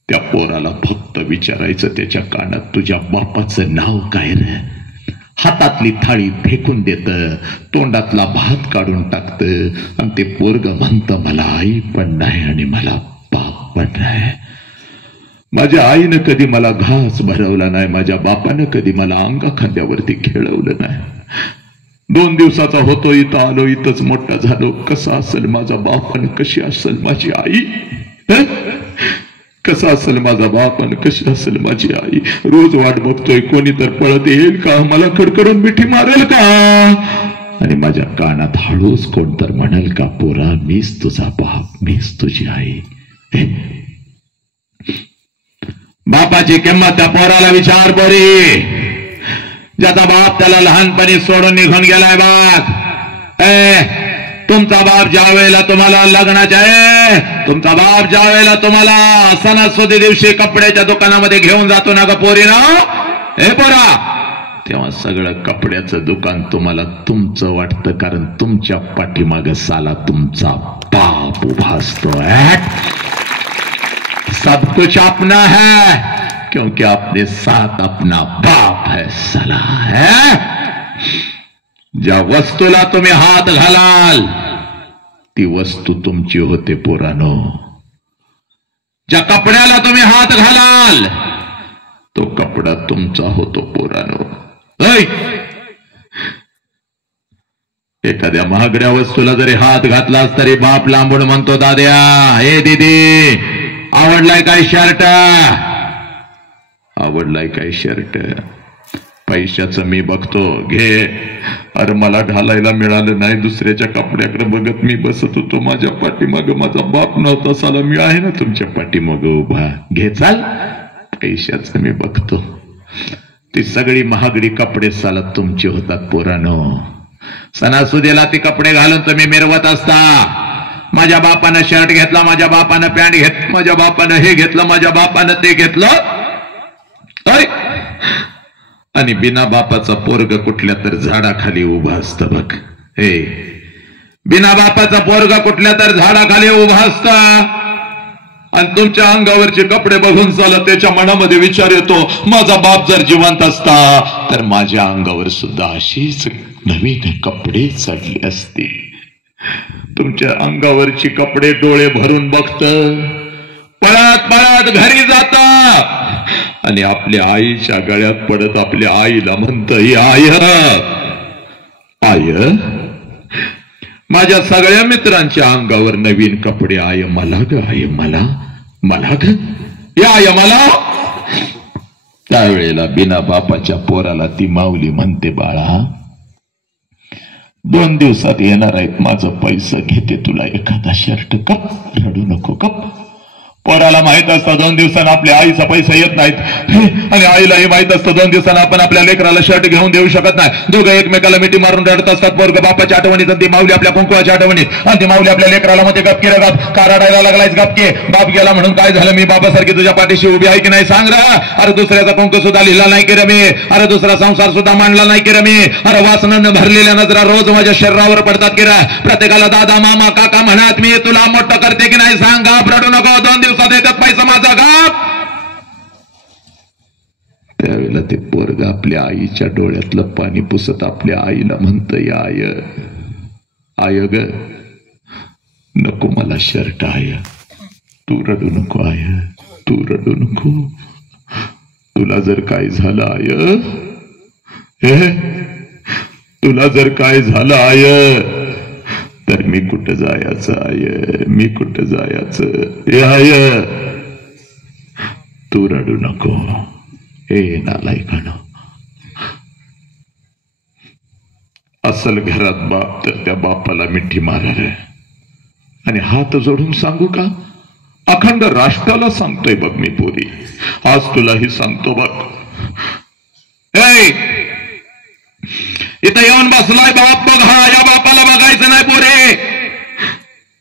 त्या पोराला फक्त विचारायचं त्याच्या कानात, तुझ्या बापाचं नाव काय रे? हातातली थाळी फेकून देत, तोंडातला भात काढून टाकत, आणि ते पोरग म्हणतं मला आई पण नाही आणि मला बाप पण नाही. माझ्या आईनं कधी मला घास भरवला नाही, माझ्या बापानं कधी मला अंगा खांद्यावरती खेळवलं नाही. 2 दिवसाचा होतो, इथं आलो, इथंच मोठा झालो. कसा असेल माझा बाप आणि कशी असेल माझी आई, कसा असेल माझा बाप आणि कशी असेल माझी आई. रोज वाट बघतोय कोणी तर पळत येईल का, मला कडकडून मिठी मारेल का, आणि माझ्या कानात हळूच कोण तर म्हणेल का, पोरा मीच तुझा बाप, मीच तुझी आई. बापाची किंमत त्या पोराला विचार पोरी, ज्याचा बाप त्याला लहानपणी सोडून निघून गेलाय बघ. तुमचा बाप ज्या वेळेला तुम्हाला लग्नाच्या तुमचा बाप ज्या वेळेला तुम्हाला सणासुदी दिवशी कपड्याच्या दुकानामध्ये घेऊन जातो ना ग पोरीना, हे पोरा, तेव्हा सगळं कपड्याचं दुकान तुम्हाला तुमचं वाटतं, कारण तुमच्या पाठीमाग साला तुमचा बाप उभा असतो. सब कुछ अपना है क्योंकि आपने साथ अपना बाप है साला है. ज्या वस्तूला तुम्ही हात घालाल ती वस्तू तुमची होते पोरानो. ज्या कपड्याला तुम्ही हात घालाल तो कपडा तुमचा होतो पोरानो. एखाद्या महागड्या वस्तूला जरी हात घातलास तरी बाप लांबून म्हणतो, दाद्या हे दीदी आवडलाय काय शर्ट, आवडलाय काय शर्ट. पैशाचं मी बघतो, घे. अरे मला घालायला मिळालं नाही, दुसऱ्याच्या कपड्याकडे बघत मी बसत होतो. माझ्या पाठीमाग माझा बाप नव्हता साला, मी आहे ना तुमच्या पाठीमाग उभा, घे चाल. पैशाचं मी बघतो, ती सगळी महागडी कपडे साला तुमची होतात पोरानो. सणासुदीला ती कपडे घालून तुम्ही मिरवत असता. माझ्या बापानं शर्ट घेतला, माझ्या बापानं पॅन्ट घेतलं, माझ्या बापानं हे घेतलं, माझ्या बापानं ते घेतलं. आणि बिना बापाचा पोरग कुठल्या तर झाडाखाली उभा असतं बघ. हे बिना बापाचा पोरग कुठल्या तर झाडाखाली उभा असता, आणि तुमच्या अंगावरचे कपडे बघून चालत त्याच्या मनामध्ये विचार येतो, माझा बाप जर जिवंत असता तर माझ्या अंगावर सुद्धा अशीच नवीन कपडे चढले असते. तुमच्या अंगावरची कपडे डोळे भरून बघत, पळत पळत घरी जात आणि आपल्या आईच्या गळ्यात पडत आपल्या आईला म्हणत, आय आय, माझ्या सगळ्या मित्रांच्या अंगावर नवीन कपडे, आय मला ग, आय मला, मला ग, या आय मला. त्यावेळेला बिना बापाच्या पोराला ती माऊली म्हणते, बाळा 2 दिवसात येणार आहेत, माझं पैसे घेते, तुला एखादा शर्ट कप, रडू नको कप. पोराला माहित असतं 2 दिवसांना आपल्या आईचा पैसा येत नाहीत आणि आईलाही माहित असतं 2 दिवसांना आपण आपल्या लेकराला शर्ट घेऊन देऊ शकत नाही. दोघं एकमेकाला मिठी मारून रडत असतात. पोरग बापाच्या आठवणीत आणि ती माऊली आपल्या कुंकुवाच्या आठवणीत, आणि ती माऊली आपल्या लेकराला मध्ये गपके रगात का रडायला लागलायच गपके, बाप गेला म्हणून काय झालं, मी बापासारखी तुझ्या पाठीशी उभी आहे की नाही सांग रा. अरे दुसऱ्याचा कुंकू सुद्धा लिहिला नाही की रे मी, अरे दुसरा संसार सुद्धा मांडला नाही की रे मी, अरे वासनानं भरलेल्या नजरा रोज माझ्या शरीरावर पडतात की रा. प्रत्येकाला दादा मामा काका म्हणत मी तुला मोठं करते की नाही सांग, गाप रडू नको, 2 दिवसात येतात पैसा माझा गाप. त्यावेळेला ते पोरग आपल्या आईच्या डोळ्यातलं पाणी पुसत आपल्या आईला म्हणत, आय आय ग, नको मला शर्ट, आय तू रडू नको, आय तू रडू नको, तुला जर काय झालं आय, हे तुला जर काय झालं आय तर मी कुठं जायचं आय, मी कुठं जायचं, आय तू रडू नको. हे नालायकानो, असल घरात बाप तर त्या बापाला मिठी मारणार आणि हात जोडून सांगू का, अखंड राष्ट्राला सांगतोय बघ मी पोरी, आज तुलाही सांगतो बघ. इथं येऊन बसलाय बाप बघा, या बापाला बघायचं नाही पोरे.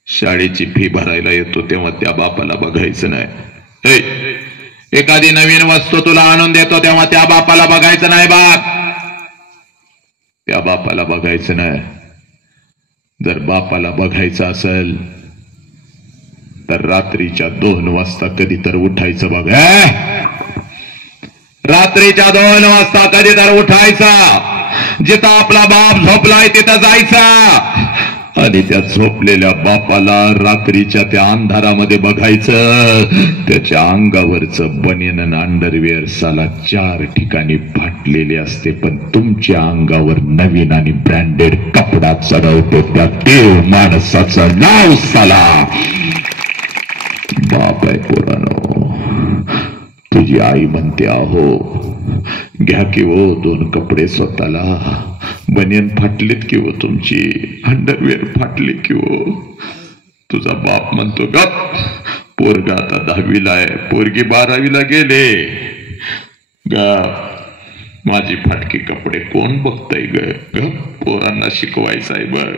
शाळेची फी भरायला येतो तेव्हा त्या बापाला बघायचं नाही. एखादी नवीन वस्तू तुला आणून देतो तेव्हा त्या बापाला बघायचं नाही बाप, त्या बापाला बघायचं नाही. जर बापाला बघायचं असेल तर रात्रीच्या 2 वाजता कधी तर उठायचं बघ. रात्रीच्या 2 वाजता कधी तर उठायचा, जिथं आपला बाप झोपलाय तिथं जायचा आणि त्या झोपलेल्या बापाला रात्रीच्या त्या अंधारामध्ये बघायचं. त्याच्या अंगावरचं बनियन आणि अंडरवेअर साला 4 ठिकाणी फाटलेले असते, पण तुमच्या अंगावर नवीन आणि ब्रँडेड कपडा चढवतो त्या देव माणसाचं नाव साला बाप आहे. पोरानो, तुझी आई म्हणते आहो घ्या की वो 2 कपडे स्वतःला, बनियन फाटलीत की वो, तुमची अंडरवेअर फाटली की वो. तुझा बाप म्हणतो गप, पोरगा आता 10वीला आहे, पोरगी 12वीला गेले. गप, माझी फाटकी कपडे कोण बघताय ग, गप, पोरांना शिकवायचं आहे बघ.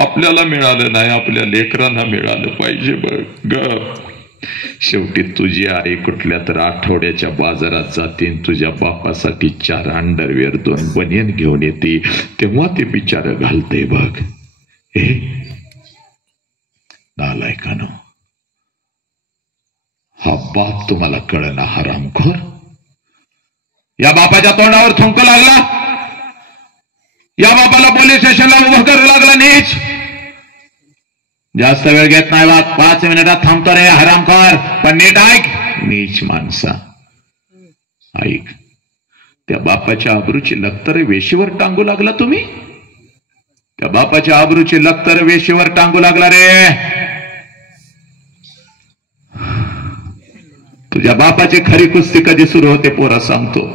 आपल्याला मिळालं नाही, आपल्या लेकरांना मिळालं पाहिजे बघ. गप, शेवटी तुझी आई कुठल्या तर आठवड्याच्या बाजारात जाते, तुझ्या बापासाठी 4 अंडरवेअर 2 बनियन घेऊन येते, तेव्हा ते बिचार घालते बघ. हे नालायकानो, हा बाप तुम्हाला कळना हरामखोर. या बापाच्या तोंडावर थुंकू लागला, या बापाला पोलीस स्टेशनला उभं करू लागला नीच. जास्त वेळ घेत नाही बाप, 5 मिनिटात थांबतो रे हरामखोर. पण नीट ऐक नीच माणसा, ऐक, त्या बापाच्या आबरूची लक्तर वेशीवर टांगू लागला तुम्ही, त्या बापाच्या आबरूची लक्तर वेशीवर टांगू लागला रे. तुझ्या बापाची खरी कुस्ती कधी सुरू होते पोरा सांगतो,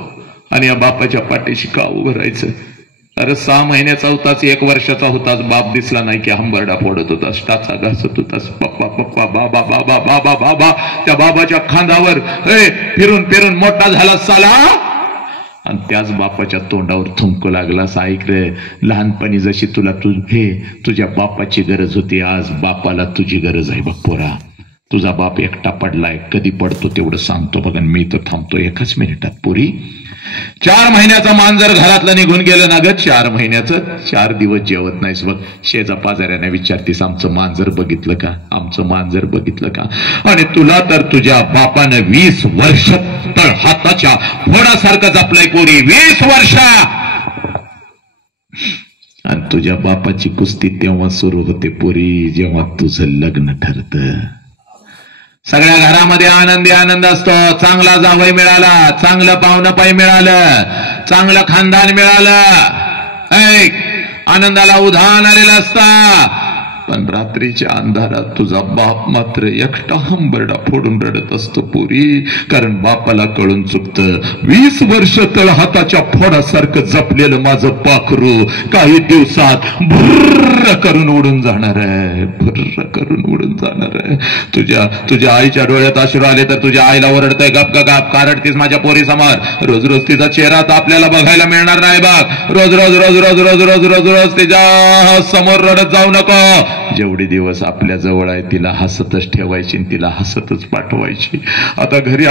आणि या बापाच्या पाठीशी का उभं राहायचं. अरे 6 महिन्याचा होताच, 1 वर्षाचा होताच, बाप दिसला नाही की हंबरडा फोडत होतास, टाचा घासत होतास, पप्पा पप्पा बाबा बाबा बाबा बाबा. त्या बाबाच्या खांदावर फिरून फिरून मोठा झाला साला, आणि त्याच बापाच्या तोंडावर थुंकू लागलास. ऐक रे, लहानपणी जशी तुला तुझ्या बापाची गरज होती, आज बापाला तुझी गरज आहे बघ पोरा. तुझा बाप एकटा पडलाय, कधी पडतो तेवढं सांगतो बघ, मी तर थांबतो 1च मिनिटात. पुरी 4 महिन्याचा मांजर घरातलं निघून गेलं ना ग, 4 महिन्याचं, 4 दिवस जेवत नाहीस बघ. शेजा पाजाऱ्याने विचारतीस आमचं मांजर बघितलं का, आमचं मांजर बघितलं का. आणि तुला तर तुझ्या बापानं 20 वर्ष तर हाताच्या फोडासारखं जपलंय पोरी, 20 वर्ष. आणि तुझ्या बापाची कुस्ती तेव्हा सुरू होते पोरी जेव्हा तुझं लग्न ठरत. सगळ्या घरामध्ये आनंदी आनंद असतो. चांगला जावई मिळाला, चांगलं पाहुणं पाय मिळालं, चांगलं खानदान मिळालं, आनंदाला उधाण आलेला असता. पण रात्रीच्या अंधारात तुझा बाप मात्र एकटा हंबरडा फोडून रडत असतो पोरी. कारण बापाला कळून चुकतं 20 वर्ष तळहाताच्या फोडासारखं जपलेलं माझं पाखरू काही दिवसात भुर्र करून उडून जाणार आहे, भुर्र करून उडून जाणार आहे. तुझ्या आईच्या डोळ्यात अश्रू आले तर तुझ्या आईला ओरडतंय गप गप कारडतीस माझ्या पोरी समोर. रोज रोज तिचा चेहरा तर आपल्याला बघायला मिळणार नाही बघ. रोज रोज रोज रोज रोज रोज रोज रोज तिच्या समोर रडत जाऊ नको. जेवढे दिवस आपल्या जवळ आहे तिला हसतच ठेवायची, तिला हसतच पाठवायची. आता घरी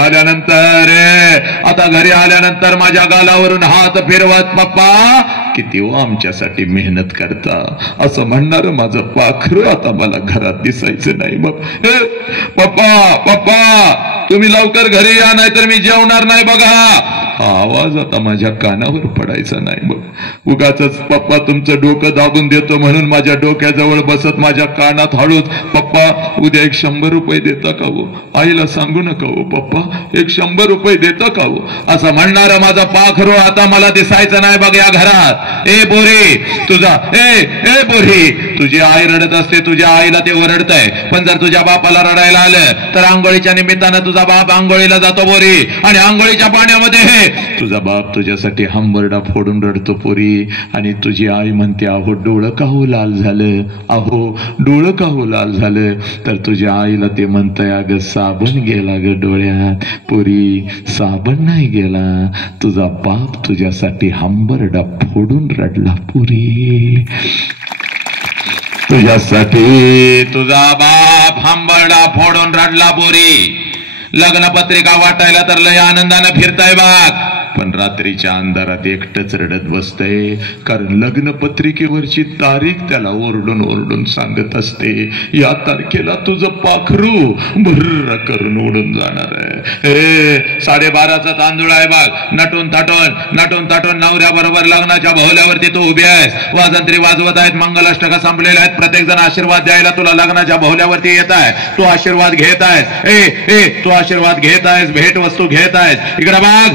आल्यानंतर माझ्या गालावरून हात फिरवत पप्पा किती आमच्यासाठी मेहनत करता असं म्हणणार माझं पाखरू आता मला घरात दिसायचं नाही. मग पप्पा तुम्ही लवकर घरी या नाही तर मी जेवणार नाही बघा. हा आवाज आता माझ्या कानावर पडायचा नाही बघ. उगाचच पप्पा तुमचं डोकं दाबून देतो म्हणून माझ्या डोक्याजवळ बसत माझ्या कानात हळूच पप्पा उद्या 100 रुपये देता का हो, आईला सांगू नका हो पप्पा 100 रुपये देता का हो असं म्हणणारा माझा पाखरू आता मला दिसायचं नाही बघ या घरात. ए बोरी तुझा ए बोरी तुझी आई रडत असते, तुझ्या आईला ते ओरडतंय. पण जर तुझ्या बापाला रडायला आलं तर आंघोळीच्या निमित्तानं तुझा बाप आंघोळीला जातो बोरी. आणि आंघोळीच्या पाण्यामध्ये तुझा बाप तुझ्यासाठी हंबरडा फोडून रडतो पोरी. आणि तुझी आई म्हणते अहो डोळं का हो लाल झालं, अहो डोळं का हो लाल झालं. तर तुझ्या आईला ते म्हणतंय अगं साबण गेला ग डोळ्यात. पोरी साबण नाही गेला, तुझा बाप तुझ्यासाठी हंबरडा फोडून रडला पोरी. तुझ्यासाठी तुझा बाप हंबरडा फोडून रडला पोरी. लग्नपत्रिका वाटायला तर लय आनंदानं फिरताय बाग. पण रात्रीच्या अंधारात एकटच रडत बसतय. कारण लग्नपत्रिकेवरची तारीख त्याला ओरडून ओरडून सांगत असते या तारखेला तुझं पाखरू भुर्र करून उडून जाणार आहे. 12:30चा तांदूळ आहे बाग. नटून ताटून नवऱ्याबरोबर लग्नाच्या भोवल्यावरती तू उभी आहेस. वाजंत्री वाजवत आहेत, मंगलाष्टका संपलेल्या आहेत. प्रत्येक जण आशीर्वाद द्यायला तुला लग्नाच्या भोवल्यावरती येत आहे. तू आशीर्वाद घेत आहेस. तू आशीर्वाद घेत आहेस, भेट वस्तू घेत आहेस. इकडे बाग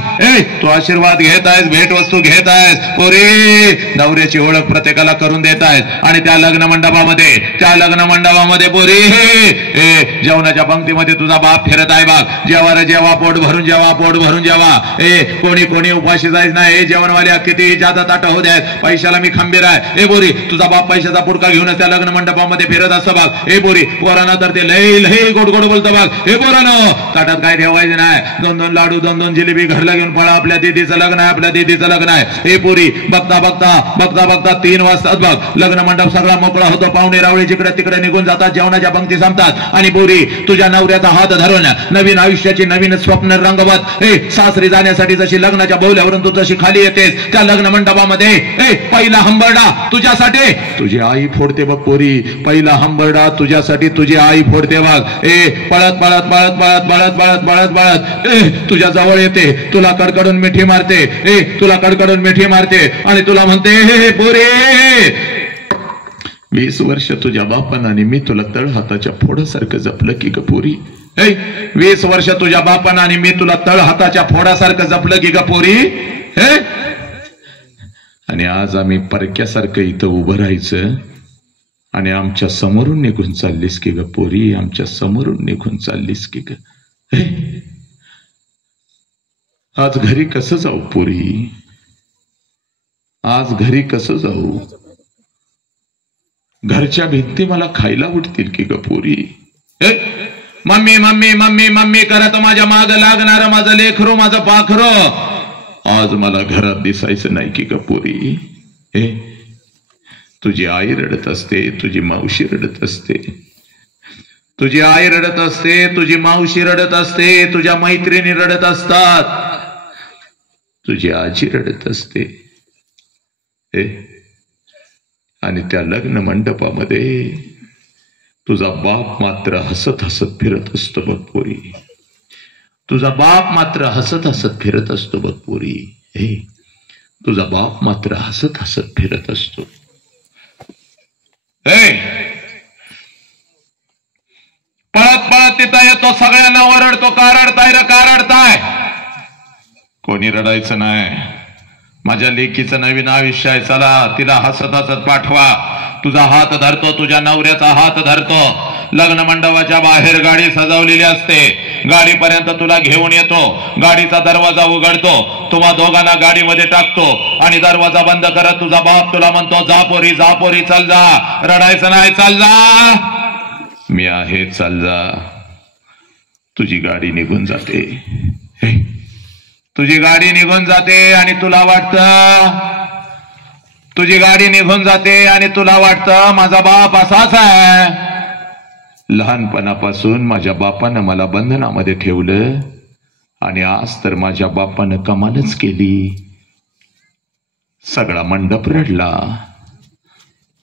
तू आशीर्वाद घेत आहेस, भेट वस्तू घेत आहेस. पोरी नवऱ्याची ओळख प्रत्येकाला करून देत आहेस. आणि त्या लग्न मंडपामध्ये पोरी जेवणाच्या पंक्तीमध्ये तुझा बाप फिरत आहे बाग. जेवा पोट भरून जेवा. कोणी उपाशी जायच नाही. जेवणवाल्या किती जादा ताट होऊ द्यात, पैशाला मी खंबीर आहे. पोरी तुझा बाप पैशाचा पुडका घेऊन त्या लग्न मंडपामध्ये फिरत असतं बाग. पोरी पोरांना तर ते लई गोड बोलतं बाग. पोरांनो ताटात काय ठेवायचं नाही. 2-2 लाडू 2-2 जिलेबी घरला घेऊन पळा. आपल्या दीदीचं लग्न आहे. हे पोरी बघता 3 वाजतात बघ. लग्न मंडप सगळा मोकळा होतो. पाहुणे रावळे जिकडे तिकडे निघून जातात. जेवणाच्या पंक्ती संपतात. आणि पोरी तुझ्या नवऱ्याचा हात धरून नवीन आयुष्याची नवीन स्वप्न रंगवत सासरी जाण्यासाठी जशी लग्नाच्या बोल्यावरून तू जशी खाली येतेस त्या लग्न मंडपामध्ये पहिला हंबरडा तुझ्यासाठी तुझी आई फोडते बघ पोरी. पहिला हंबरडा तुझ्यासाठी तुझी आई फोडते बघ. पळत तुझ्या जवळ येते. तुला कडकडून मिठी मारते आणि तुला म्हणते हे पोरे 20 वर्ष तुझ्या बापानं आणि मी तुला तळहाताच्या फोडासारखं जपलं की ग पोरी. 20 वर्ष तुझ्या बापानं आणि मी तुला तळहाताच्या फोडासारखं जपलं की ग पोरी. आणि आज आम्ही परक्यासारखं इथं उभं राहायचं आणि आमच्या समोरून निघून चाललीस की ग पोरी, आमच्या समोरून निघून चाललीस की ग. आज घरी कसं जाऊ पोरी, आज घरी कसं जाऊ. घरच्या भिंती मला खायला उठतील की ग पोरी. मम्मी मम्मी मम्मी मम्मी करत माझ्या माग लागणार माझं लेकरू माझं पाखरू आज मला घरात दिसायचं नाही की ग पोरी. तुझी आई रडत असते, तुझी मावशी रडत असते, तुझी आई रडत असते, तुझी मावशी रडत असते, तुझ्या मैत्रिणी रडत असतात, तुझी आजी रडत असते. आणि त्या लग्न मंडपामध्ये तुझा बाप मात्र हसत हसत फिरत असतो बघ पोरी. तुझा बाप मात्र हसत हसत फिरत असतो बघ पोरी. तुझा बाप मात्र हसत हसत फिरत असतो. पळत पळत तिथं येतो, सगळ्यांना ओरडतो, का रडताय रे, का रडताय? कोणी रडायचं नाही. माझ्या लेकीचं नवीन आयुष्य आहे, चला तिला हसत हसत पाठवा. तुझा हात धरतो, तुझ्या नवऱ्याचा हात धरतो. लग्न मंडपाच्या बाहेर गाडी सजवलेली असते, गाडीपर्यंत तुला घेऊन येतो. गाडीचा दरवाजा उघडतो, तुम्हा दोघांना गाडीमध्ये टाकतो आणि दरवाजा बंद करत तुझा बाप तुला म्हणतो, जा पोरी, जा पोरी, चल जा. रडायचं नाही, चल जा. मी आहे, चल जा. तुझी गाडी निघून जाते, तुझी गाडी निघून जाते आणि तुला वाटतं, तुझी गाडी निघून जाते आणि तुला वाटतं माझा बाप असाच आहे. लहानपणापासून माझ्या बापानं मला बंधनामध्ये ठेवलं आणि आज तर माझ्या बापानं कमालच केली. सगळा मंडप रडला,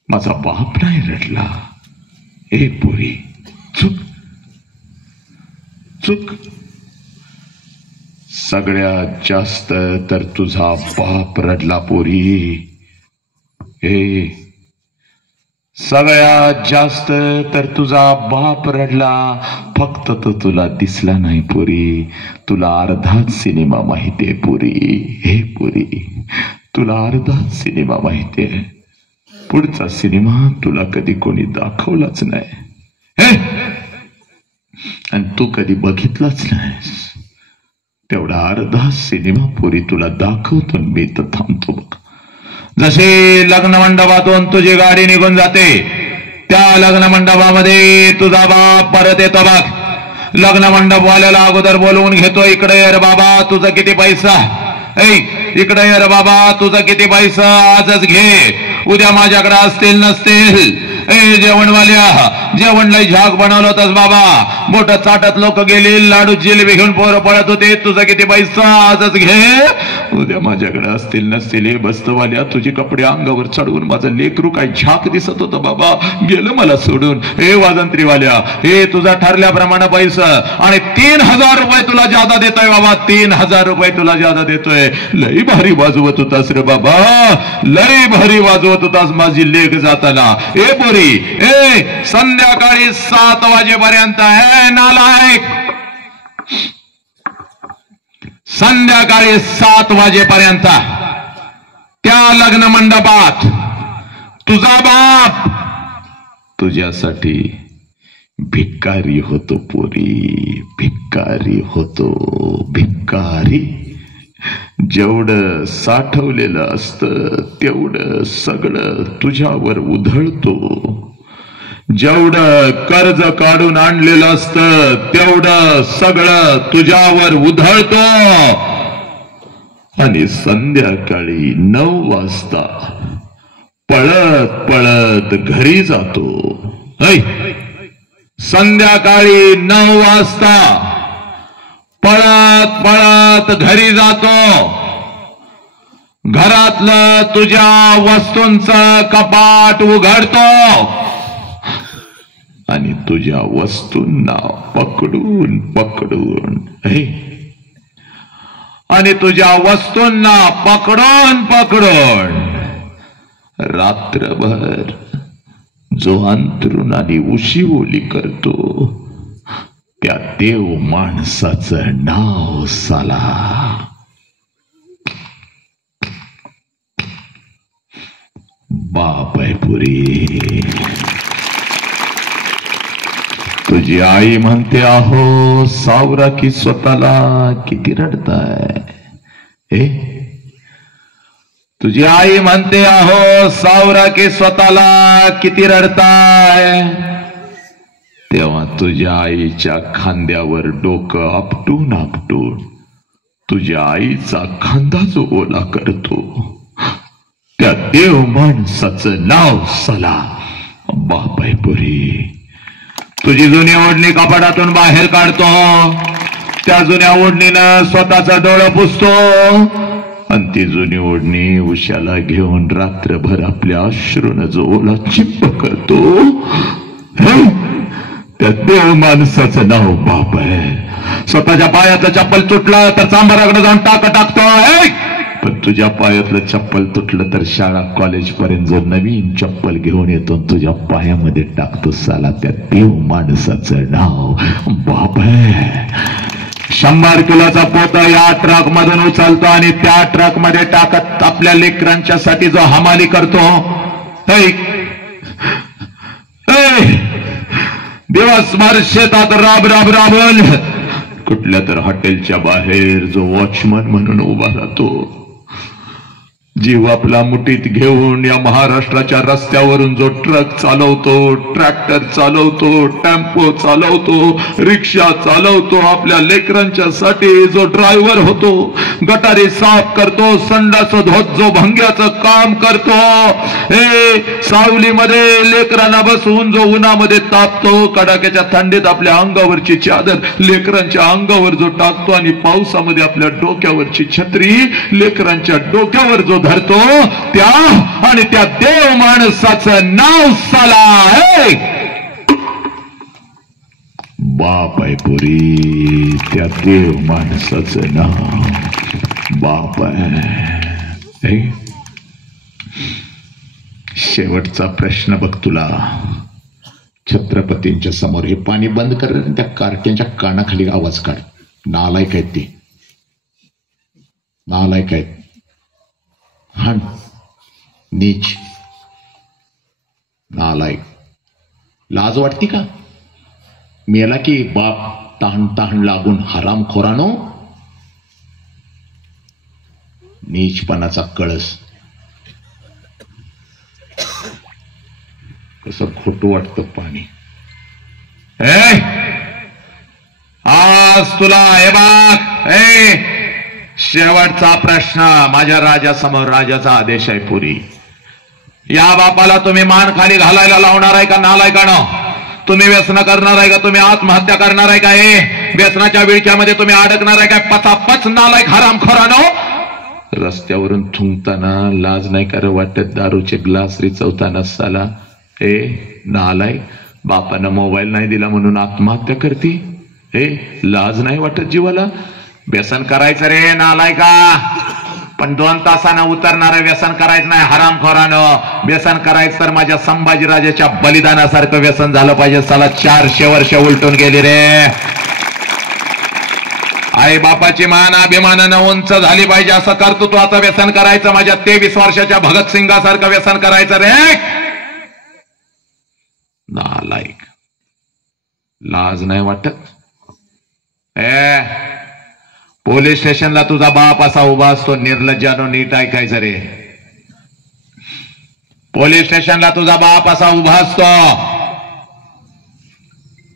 माझा बाप नाही रडला. ए पोरी, चुक चुक. सगळ्यात जास्त तर तुझा बाप रडला पोरी. सगळ्यात जास्त तर तुझा बाप रडला. फक्त तो तुला दिसला नाही पोरी. तुला अर्धाच सिनेमा माहितीये पोरी. हे पोरी, तुला अर्धाच सिनेमा माहितीये. पुढचा सिनेमा तुला कधी कोणी दाखवलाच नाही आणि तू कधी बघितलाच नाहीस. तेवढा अर्धा सिनेमा पोरी तुला दाखवतो, मी तर थांबतो बघ. जसे लग्न मंडपातून तुझी गाडी निघून जाते, त्या लग्न मंडपामध्ये तुझा बाप परत येतो बघ. लग्न मंडपवाल्याला अगोदर बोलवून घेतो, इकडे ये रे बाबा, तुझा किती पैसा? इकडे ये रे बाबा, तुझा किती पैसा? आजच घे, उद्या माझ्याकडे असतील नसतील. जेवणवाल्या, जेवण लय झाक बनवलं होतस बाबा. बोट चाटत लोक गेले, लाडू जिलेबी घेऊन पोरं पळत होते. तुझा किती पैसा? आजच घे, उद्या माझ्याकडे असतील नसतील. हे बस्तवाल्या, तुझे कपडे अंगावर चढवून माझं लेकरू काय झाक दिसत होतं बाबा, गेलं मला सोडून. हे वाजंत्रीवाल्या, हे तुझा ठरल्याप्रमाणे पैसा आणि 3000 रुपये तुला जादा देतोय बाबा. 3000 रुपये तुला जादा देतोय. लई भारी वाजवत होतास रे बाबा, लई भारी वाजवत होतास माझी लेक जाताना. ए पोरी, संध्याकाळी 7 वाजेपर्यंत हे नालायक, संध्याकाळी 7 वाजेपर्यंत त्या लग्न मंडपात तुझा बाप तुझ्यासाठी भिकारी होतो पोरी, भिकारी होतो, भिकारी. जेवढं साठवलेलं असतं तेवढं सगळं तुझ्यावर उधळतो. जेवढं कर्ज काढून आणलेलं असतं तेवढं सगळं तुझ्यावर उधळतो आणि संध्याकाळी 9 वाजता पळत पळत घरी जातो. संध्याकाळी 9 वाजता पळत पळत घरी जातो. घरातलं तुझ्या वस्तूंचं कपाट उघडतो आणि तुझ्या वस्तूंना पकडून पकडून आणि तुझ्या वस्तूंना पकडून पकडून रात्रभर जो अंथरूण आणि उशीवोली करतो त्या देव माणसाचं नाव साला बाप आहे पुरी. तुझी आई म्हणते, अहो सावरा की स्वतःला किती रडताय. तुझी आई म्हणते, अहो सावरा की स्वतःला किती रडताय. तेव्हा तुझ्या आईच्या खांद्यावर डोकं आपटून आपटून तुझ्या आईचा खांदा जो ओला करतो त्या देव माणसाचं नाव सला बाप आहे पुरी. तुझी जुनी ओढणी कपाटातून बाहेर काढतो, त्या जुन्या ओढणीनं स्वतःचा डोळं पुसतो आणि ती जुनी ओढणी उशाला घेऊन रात्रभर आपल्या अश्रूनं जो ओला चिप्प करतो त्या देव माणसाचं नाव बाप आहे. स्वतःच्या पायाचं चप्पल तुटला तर चांभाराकडे जाऊन टाकतो. पण तुझ्या पायातलं चप्पल तुटलं तर शाळा कॉलेज पर्यंत जो नवीन चप्पल घेऊन येतो तुझ्या पायामध्ये टाकतो साला त्या देव माणसाचं नाव बाप आहे. 100 किलोचा पोता या ट्रक मधून उचलतो आणि त्या ट्रक मध्ये टाकत आपल्या लेकरांच्या साठी जो हमाली करतो. दिवसभर शेतात राब राब राबून कुठल्या तर हॉटेलच्या बाहेर जो वॉचमन म्हणून उभा राहतो, जीव आपला मुठीत घेऊन या महाराष्ट्राच्या रस्त्यावरून जो ट्रक चालवतो, ट्रॅक्टर चालवतो, टेम्पो चालवतो, रिक्षा चालवतो, आपल्या लेकरांच्या साठी जो ड्रायव्हर होतो, गटारी साफ करतो, संडास धोत जो भंग्याचं काम करतो, हे सावलीमध्ये लेकरांना बसवून जो उन्हामध्ये तापतो, कडाक्याच्या थंडीत आपल्या अंगावरची चादर लेकरांच्या अंगावर जो टाकतो आणि पावसामध्ये आपल्या डोक्यावरची छत्री लेकरांच्या डोक्यावर जो धरतो, त्या आणि त्या देव माणसाचं नाव साला आहे बाप आहे. पुरी त्या देव माणसाचं नाव बाप आहे. शेवटचा प्रश्न बघ तुला. छत्रपतींच्या समोर हे पाणी बंद कर, त्या कार्ट्यांच्या कानाखाली आवाज काढ. नालायक आहेत ते, नालायक आहेत. हण नीच नालायक. लाज वाटती का? मेला की बाप तहान तहान लागून हरामखोरानो. नीचपणाचा कळस. कसं खोटं वाटतं पाणी. आज तुला हे बाग शेवटचा प्रश्न माझ्या राजासमोर. राजाचा आदेश आहे पुरी. या बापाला तुम्ही मान खाली घालायला लावणार आहे का नालायकानो? तुम्ही व्यसन करणार आहे का? तुम्ही आत्महत्या करणार आहे का? हे व्यसनाच्या विळख्यामध्ये तुम्ही अडकणार आहे का? पचापच नालायक हरामखोरानो. रस्त्यावरून थुंकताना लाज नाही कर वाटत? दारूचे ग्लास रिचवताना साला हे नालायक. बापानं मोबाईल नाही दिला म्हणून आत्महत्या करती. हे लाज नाही वाटत जीवाला? व्यसन करायचं रे नालायका, पण 2 तासानं उतरणारं व्यसन करायचं नाही हरामखोरानं. व्यसन करायचं तर माझ्या संभाजीराजाच्या बलिदानासारखं व्यसन झालं पाहिजे. साला 400 वर्ष उलटून गेली रे. आई बापाची मान अभिमानानं उंच झाली पाहिजे असं कर्तृत्वाचं व्यसन करायचं. माझ्या 23 वर्षाच्या भगतसिंगासारखं व्यसन करायचं रे नालायक. लाज नाही वाटत? पोलीस स्टेशनला तुझा बाप असा उभा असतो निर्लज्जानो. नीट ऐकायचं रे. पोलीस स्टेशनला तुझा बाप असा उभा असतो.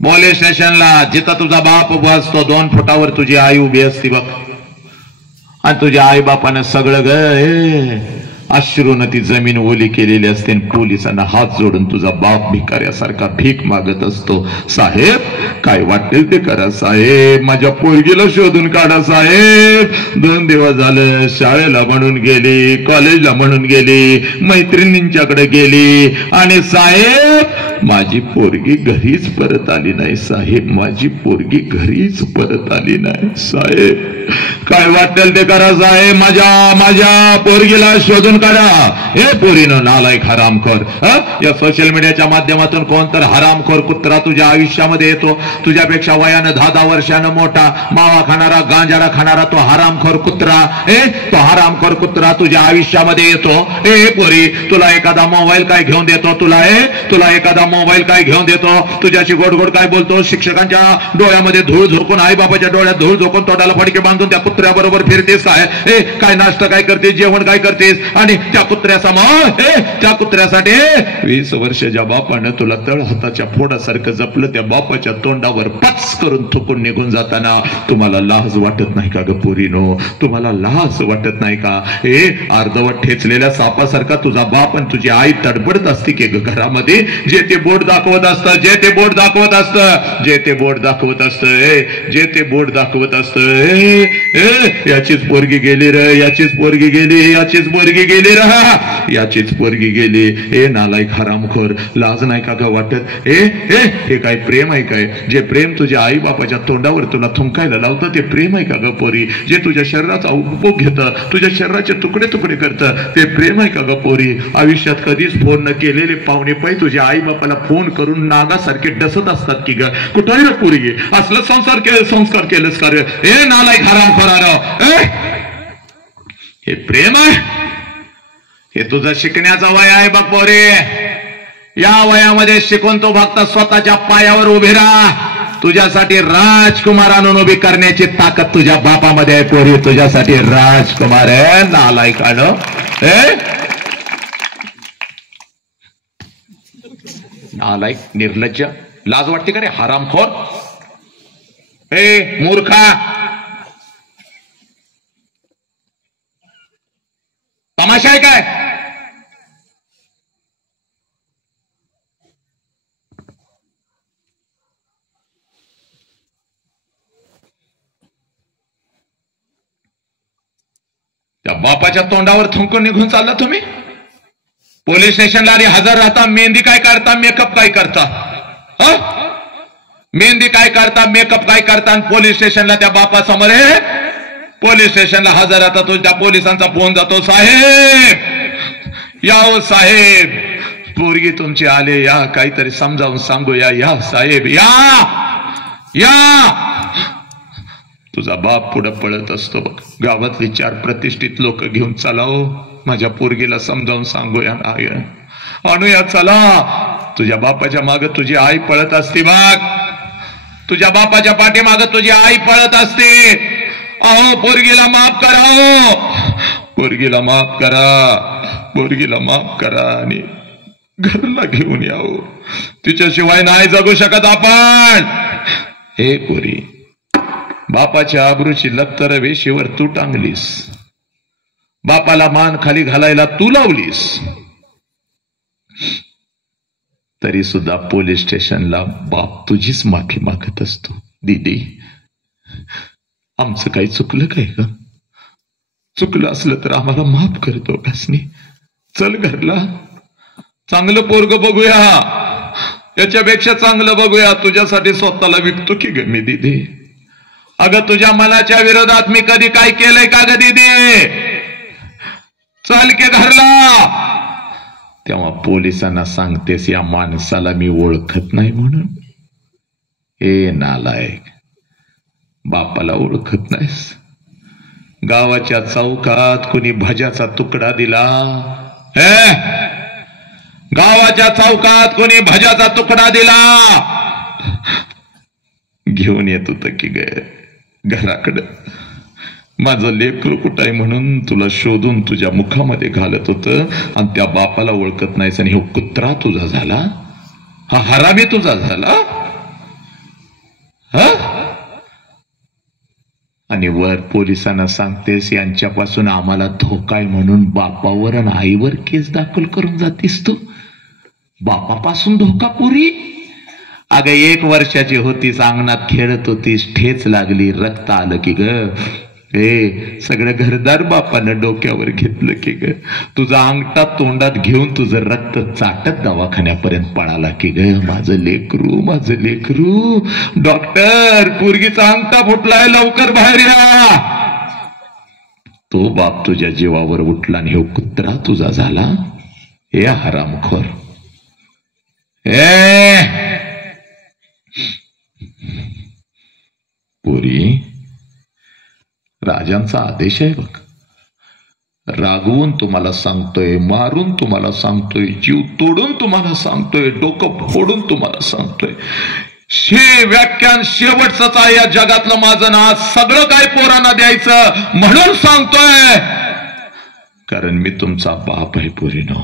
पोलीस स्टेशनला जिथं तुझा बाप उभा असतो 2 फुटावर तुझी आई उभी असती बघ. आणि तुझ्या आई बापानं सगळं अश्रूनं ती जमीन ओली केलेली असते. पोलिसांना हात जोडून तुझा बाप भिकाऱ्यासारखा भीक मागत असतो. साहेब काय वाटेल ते करा साहेब, माझ्या पोरगीला शोधून काढा साहेब. 2 दिवस झालं शाळेला म्हणून गेली, कॉलेजला म्हणून गेली, मैत्रिणींच्याकडे गेली आणि साहेब माझी पोरगी घरीच परत आली नाही साहेब. माझी पोरगी घरीच परत आली नाही साहेब. काय वाटेल ते करा साहेब, माझ्या पोरगीला शोधून काढा. हे पोरीनं नालायक हरामखोर. या सोशल मीडियाच्या माध्यमातून कोणतर हरामखोर कुत्रा तुझ्या आयुष्यामध्ये येतो. तुझ्यापेक्षा वयानं 10 वर्षानं मोठा, मावा खाणारा, गांजाडा खाणारा तो हरामखोर कुत्रा. तो हरामखोर कुत्रा तुझ्या आयुष्यामध्ये येतो. पोरी तुला एखादा मोबाईल काय घेऊन देतो? तुला एखादा मोबाईल काय घेऊन देतो? तुझ्याशी गोड गोड काय बोलतो? शिक्षकांच्या डोळ्यामध्ये धूळ झोकून, आई बाबाच्या डोळ्यात धूळ झोकून तोंडाला फडके बांधून त्या कुत्र्याबरोबर फिरतेस काय? काय नाश्ता काय करतेस? जेवण काय करतेस? आणि त्या कुत्र्यासमोर त्या कुत्र्यासाठी 20 वर्षाच्या बापानं तुला तळ हाताच्या फोडासारखं जपलं. त्या बापाच्या तोंडावर पच करून थुकून निघून जाताना तुम्हाला लाज वाटत नाही का ग पोरीनो? तुम्हाला लाज वाटत नाही का? अर्धवट ठेचलेल्या सापासारखा तुझा बाप आणि तुझी आई तडबडत असते की घरामध्ये. जे ते बोट दाखवत असतं, जे ते बोट दाखवत असतं, जे ते बोट दाखवत असतं, जे ते बोट दाखवत असतं. याचीच पोरगी गेली रे, याचीच पोरगी गेली, याचीच पोरगी गेली रे, याचीच पोरगी गेली. ए नालायक हरामखोर, लाज नाही का ग वाटत? हे काय प्रेम आहे काय? जे प्रेम तुझ्या आई बापाच्या तोंडावर तुला थुंकायला लावतं ते प्रेम आहे का ग पोरी? जे तुझ्या शरीराचा उपभोग घेतं, तुझ्या शरीराचे तुकडे तुकडे करतं ते प्रेम आहे का ग पोरी? आयुष्यात कधीच फोन न केलेले पाहुणे पै तुझ्या आई बापाला फोन करून नागासारखे डसत असतात की ग. कुठे रे पोरी? असलं संस्कार केलंस का रे? हे नालायक हरामखोराराव, हे प्रेम आहे? हे तुझं शिकण्याचा वय आहे बघ पोरी. या वयामध्ये शिकून तो फक्त स्वतःच्या पायावर उभे राहा. तुझ्यासाठी राजकुमार आणून उभी करण्याची ताकद तुझ्या बापामध्ये आहे पोरी. तुझ्यासाठी राजकुमार आहे. नालायकानं नालायक, निर्लज्ज, लाज वाटते का रे हरामखोर? ए मूर्खा, तमाशा आहे काय? त्या बापाच्या तोंडावर थुंकून निघून चालला तुम्ही. पोलीस स्टेशनला आधी हजर राहता. मेहंदी काय काढता, मेकअप काय करता? मेहंदी काय करता, मेकअप काय करता? आणि पोलीस स्टेशनला त्या बापासमोर हे पोलीस स्टेशनला हजर राहता. तो त्या पोलिसांचा फोन जातो, साहेब या हो साहेब, पोरगी तुमची आले, या काहीतरी समजावून सांगूया, या साहेब या या. तुझा बाप पुढे पळत असतो बघ. गावातली 4 प्रतिष्ठित लोक घेऊन चलाव, माझ्या पोरगीला समजावून सांगूया, आणूया, चला. तुझ्या बापाच्या मागे तुझी आई पळत असते बघ. तुझ्या बापाच्या पाठीमागे तुझी आई पळत असते. अहो पोरगीला माफ करा, पोरगीला माफ करा, पोरगीला माफ करा आणि घरला घेऊन यावं. तिच्याशिवाय नाही जगू शकत आपण. हे पोरी, बापाच्या आबरूची लक्तर वेशीवर तू टांगलीस, बापाला मान खाली घालायला तू लावलीस, तरी सुद्धा पोलीस स्टेशनला बाप तुझीच माफी मागत असतो. दीदी, आमचं काही चुकलं काय ग? चुकलं असलं तर आम्हाला माफ करतो कसनी. चल घरला, चांगलं पोरग बघूया, याच्यापेक्षा चांगलं बघूया. तुझ्यासाठी स्वतःला विकतो की ग मी दीदी? अगं तुझ्या मनाच्या विरोधात मी कधी काय केलंय का ग दीदी? चल के घरला. तेव्हा पोलिसांना सांगतेस या माणसाला मी ओळखत नाही म्हणून. ए नालायक, बापाला ओळखत नाहीस? गावाच्या चौकात कोणी भज्याचा तुकडा दिला, गावाच्या चौकात कोणी भज्याचा तुकडा दिला, घेऊन येत होत की ग घराकडं. माझं लेकरू कुठं आहे म्हणून तुला शोधून तुझ्या मुखामध्ये घालत होतं, आणि त्या बापाला ओळखत नाहीस. आणि हो कुत्रा तुझा झाला, हा हरामी तुझा झाला. आणि वर पोलिसांना सांगतेस यांच्यापासून आम्हाला धोका आहे म्हणून बापावर आणि आईवर केस दाखल करून जातीस तू. बापापासून धोका पुरी? अगं 1 वर्षाची होतीस, अंगणात खेळत होतीस, ठेच लागली, रक्त आलं की ग. सगळं घरदार बापानं डोक्यावर घेतलं की ग. तुझा अंगठा तोंडात घेऊन तुझं रक्त चाटत दवाखान्यापर्यंत पळाला की ग. माझं लेकरू, माझं लेकरू. डॉक्टर, पोरगीचा अंगठा फुटलाय, लवकर बाहेर या. तो बाप तुझ्या जीवावर उठला आणि हे कुत्रा तुझा झाला. हे हरामखोर. पोरी, राजांचा आदेश आहे बघ. रागवून तुम्हाला सांगतोय, मारून तुम्हाला सांगतोय, जीव तोडून तुम्हाला सांगतोय, डोकं फोडून तुम्हाला सांगतोय. व्याख्यान शेवटच आहे या जगातलं माझं ना. सगळं काय पोरांना द्यायचं म्हणून सांगतोय, कारण मी तुमचा बाप आहे पोरीनो.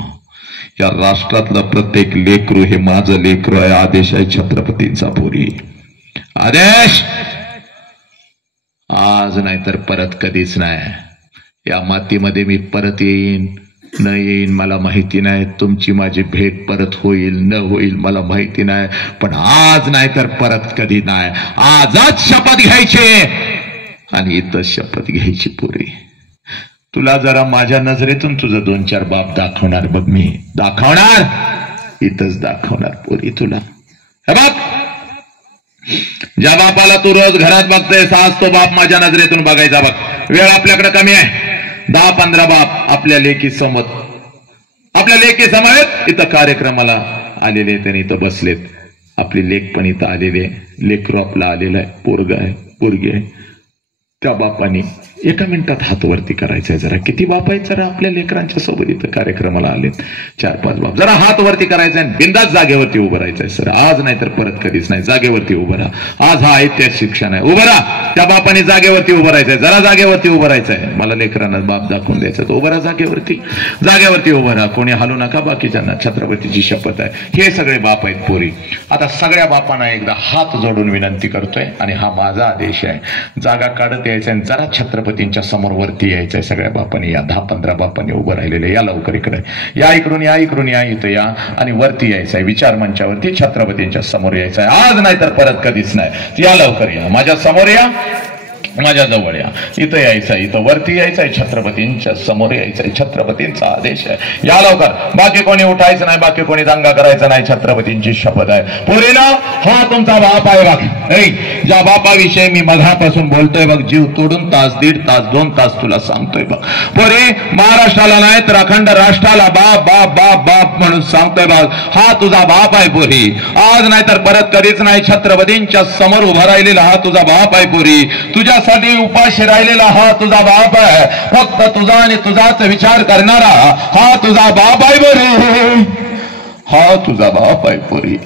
या राष्ट्रातलं प्रत्येक लेकरू हे माझं लेकरू आहे. आदेश आहे छत्रपतींचा पोरी, आदेश. आज नाही तर परत कधीच नाही. या मातीमध्ये मी परत येईन न येईन मला माहिती नाही. तुमची माझी भेट परत होईल न होईल मला माहिती नाही. पण आज नाही तर परत कधी नाही. आजच शपथ घ्यायची. आणि इथं शपथ घ्यायची पोरी. तुला जरा माझ्या नजरेतून तुझं 2-4 बाप दाखवणार बघ, मी दाखवणार, इथंच दाखवणार पोरी तुला. हे बघ, ज्या बापाला तू रोज घरात बघतोय आज तो बाप माझ्या नजरेतून बघायचा बघ. वेळ आपल्याकडे कमी आहे. 10-15 बाप आपल्या लेकी समोर, आपल्या लेकी समवेत इथं कार्यक्रमाला आलेले आहेत आणि इथं बसलेत. आपली लेक पण इथं आलेले, लेकरू आपला आलेला आहे, पोरग आहे, पोरगी आहे. त्या बापाने 1 मिनिटात हात वरती करायचा आहे. जरा किती बाप आहेत जरा आपल्या लेकरांच्या सोबत इथं कार्यक्रमाला आलेत, 4-5 बाप. जरा हात वरती करायचा आहे, बिंदास जागेवरती उभं राहायचंय सर. आज नाही तर परत कधीच नाही. जागेवरती उभं राहा. आज हा ऐतिहासिक शिक्षण आहे. उभं राहा. त्या बापाने जागेवरती उभं राहायचंय, जरा जागेवरती उभं राहायचंय. मला लेकरांना बाप दाखवून द्यायचं. उभं राहा जागेवरती, जागेवरती उभं राहा. कोणी हलू नका. बाकीच्यांना छत्रपतीची शपथ आहे. हे सगळे बाप आहेत पोरी. आता सगळ्या बापांना एकदा हात जोडून विनंती करतोय आणि हा माझा आदेश आहे. जागा काढत यायचं, जरा छत्रपतींच्या समोर वरती यायचंय. सगळ्या बापांनी या 10-15 बापांनी उभं राहिलेले या लवकर इकडे या, इकडून या, इकडून या, इथं या आणि वरती यायचंय. विचार मंचावरती छत्रपतींच्या समोर यायचंय. आज नाही तर परत कधीच नाही. या लवकर या, माझ्या समोर या, माझ्या जवळ या. इथं यायचंय, इथं वरती यायचंय, छत्रपतींच्या समोर यायचंय. छत्रपतींचा आदेश आहे. या लवकर. बाकी कोणी उठायचं नाही, बाकी कोणी दंगा करायचा नाही. छत्रपतींची शपथ आहे. पोरीला हा तुमचा बाप आहे बघ. ज्या बापाविषयी मी मधापासून बोलतोय बघ, जीव तोडून तास, 1.5 तास, 2 तास तुला सांगतोय बघ. पोरे, महाराष्ट्राला नाही तर अखंड राष्ट्राला बाप बाप बाप बाप म्हणून सांगतोय बघ. हा तुझा बाप आहे पोरी. आज नाही तर परत कधीच नाही. छत्रपतींच्या समोर उभा राहिलेला हा तुझा बाप आहे पोरी. तुझ्यासाठी उपाशी राहिलेला हा तुझा बाप आहे. फक्त तुझा आणि तुझाच विचार करणारा हा तुझा बाप आहे पोरी. हा तुझा बाप आहे पोरी.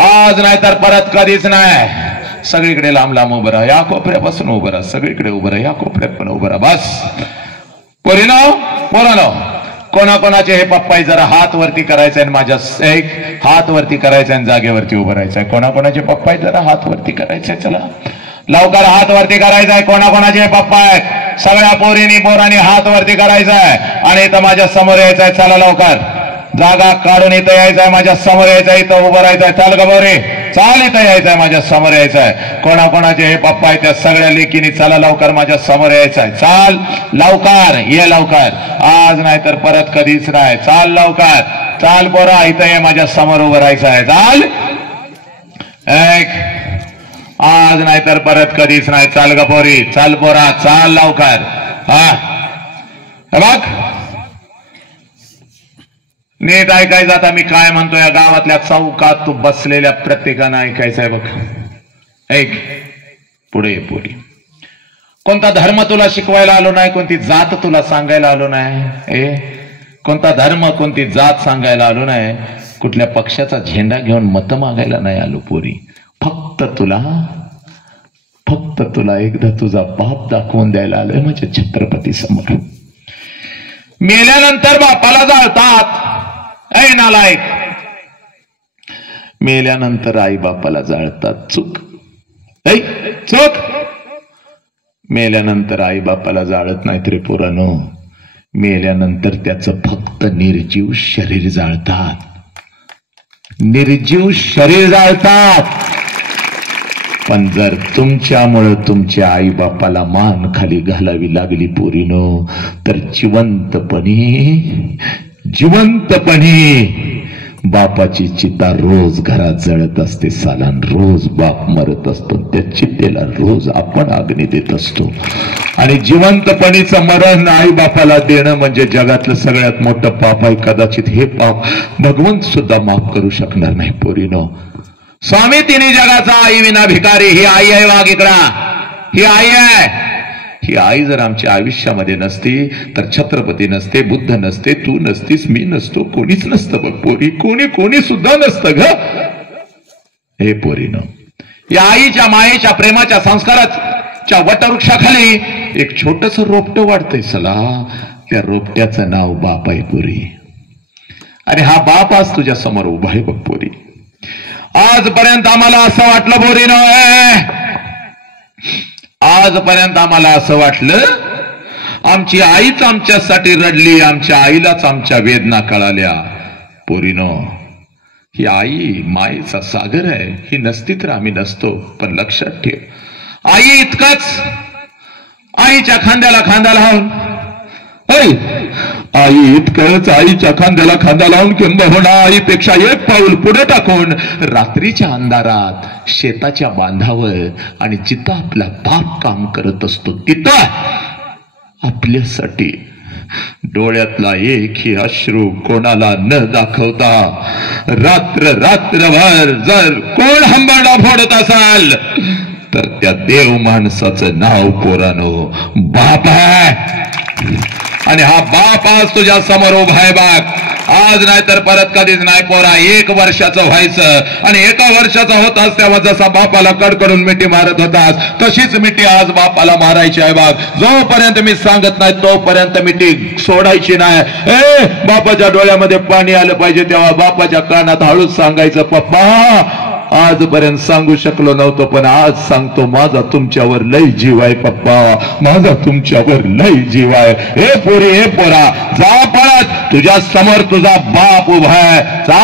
आज नाही तर परत कधीच नाही. सगळीकडे लांब लांब उभं राहा. या कोपऱ्यापासून उभं राहा, सगळीकडे उभं राहा. या कोपऱ्यात पण उभं राहा. बस पोरीनो, पोरानो, कोणाकोणाचे हे पप्पाई जरा हात वरती करायचा आहे. माझ्या एक हात वरती करायचा आहे, जागेवरती उभं राहायचंय. कोणाकोणाचे पप्पाई जरा हात वरती करायचंय. चला लवकर हात वरती करायचा आहे. कोणाकोणाचे पप्पा आहेत सगळ्या पोरांनी हात वरती करायचा आहे आणि इथं माझ्या समोर यायचं आहे. चला लवकर जागा काढून इथं यायचं आहे, माझ्या समोर यायचं आहे, इथं उभं राहायचं आहे. चाल ग बोरे, चाल इथं यायचं आहे, माझ्या समोर यायचं आहे. कोणाकोणाचे हे पप्पा आहेत त्या सगळ्या लेकीनी चला लवकर माझ्या समोर यायचं आहे. चाल लवकर, ये लवकर. आज नाही तर परत कधीच नाही. चाल लवकर, चाल पोरा, इथं ये, माझ्या समोर उभं राहायचं आहे. चाल एक, आज नाही तर परत कधीच नाही. चाल ग पोरी, चाल पोरा, चाल लवकर. हा बघ, नीट ऐकायचं. आता मी काय म्हणतोय, या गावातल्या चौकात तू बसलेल्या प्रत्येकानं ऐकायचं आहे बघ. ऐक, पुढे ये पोरी. कोणता धर्म तुला शिकवायला आलो नाही, कोणती जात तुला सांगायला आलो नाही. कोणता धर्म, कोणती जात सांगायला आलो नाही. कुठल्या पक्षाचा झेंडा घेऊन मत मागायला नाही आलो पोरी. फक्त तुला एकदा तुझा बाप दाखवून द्यायला आलोय माझ्या छत्रपती समोर. मेल्यानंतर बापाला जाळतात. ऐ नालायक, मेल्यानंतर आई बापाला जाळतात. चूक, चूक. मेल्यानंतर आई बापाला जाळत नाहीत रे पोरांनो. मेल्यानंतर त्याचं फक्त निर्जीव शरीर जाळतात. निर्जीव शरीर जाळतात. पण जर तुमच्यामुळे तुमच्या आई बापाला मान खाली घालावी लागली पोरीनो, तर जिवंतपणे बापाची चिता रोज घरात जळत असते. सालान रोज बाप मरत असतो, त्या चितेला रोज आपण अग्नी देत असतो. आणि जिवंतपणीचं मरण आई बापाला देणं म्हणजे जगातलं सगळ्यात मोठं पाप आहे. कदाचित हे पाप भगवंत सुद्धा माफ करू शकणार नाही पोरीनो. स्वामी तिन्ही जगाचा आई विना भिकारी. ही आई आहे वागिकडा, ही आई आहे. ही आई जर आमच्या आयुष्यामध्ये नसती तर छत्रपती नसते, बुद्ध नसते, तू नसतीस, मी नसतो, कोणीच नसतं बघ पोरी. कोणी सुद्धा नसतं ग. हे पोरीनो, या आईच्या मायेच्या प्रेमाच्या संस्काराच्या वटवृक्षाखाली एक छोटस रोपट वाढतंय. चला, त्या रोपट्याचं नाव बाप आहे पोरी. आणि हा बाप आज तुझ्या समोर उभा आहे बघ पोरी. आजपर्यंत आम्हाला असं वाटलं पोरीनो, आजपर्यंत आम्हाला असं वाटलं आमची आईच आमच्यासाठी रडली, आमच्या आईलाच आमच्या वेदना कळाल्या. पोरीनो, ही आई मायेचा सागर आहे. ही नसती तर आम्ही नसतो. पण लक्षात ठेव, आई इतकंच आईच्या खांद्याला खांदा लावून, आई इतकंच आईच्या खांद्याला खांदा लावून किंबहुना आईपेक्षा एक पाऊल पुढे टाकून रात्रीच्या अंधारात शेताच्या बांधावर आणि जिथं आपला बाप काम करत असतो तिथं आपल्यासाठी डोळ्यातला एकही अश्रू कोणाला न दाखवता रात्रभर जर कोण हंबाडा फोडत असाल तर त्या देव माणसाचं नाव पोरानो बाप आहे. आणि हा बाप आज तुझ्या समोर उभा आहे बाग. आज नाही तर परत कधीच नाही पोरा. 1 वर्षाचं व्हायचं आणि 1 वर्षाचा होतास तेव्हा जसा बापाला कडकडून मिठी मारत होतास तशीच मिठी आज बापाला मारायची आहे बाग. जोपर्यंत मी सांगत नाही तोपर्यंत मिठी सोडायची नाही. बापाच्या डोळ्यामध्ये पाणी आलं पाहिजे तेव्हा बापाच्या कानात हळूच सांगायचं, पप्पा आजपर्यंत सांगू शकलो नव्हतो पण आज सांगतो, माझा तुमच्यावर लय जीव आहे पप्पा, माझा तुमच्यावर लय जीव आहे. हे पोरी हे पोरा जा पळत, तुझ्या समोर तुझा बाप उभा आहे. जा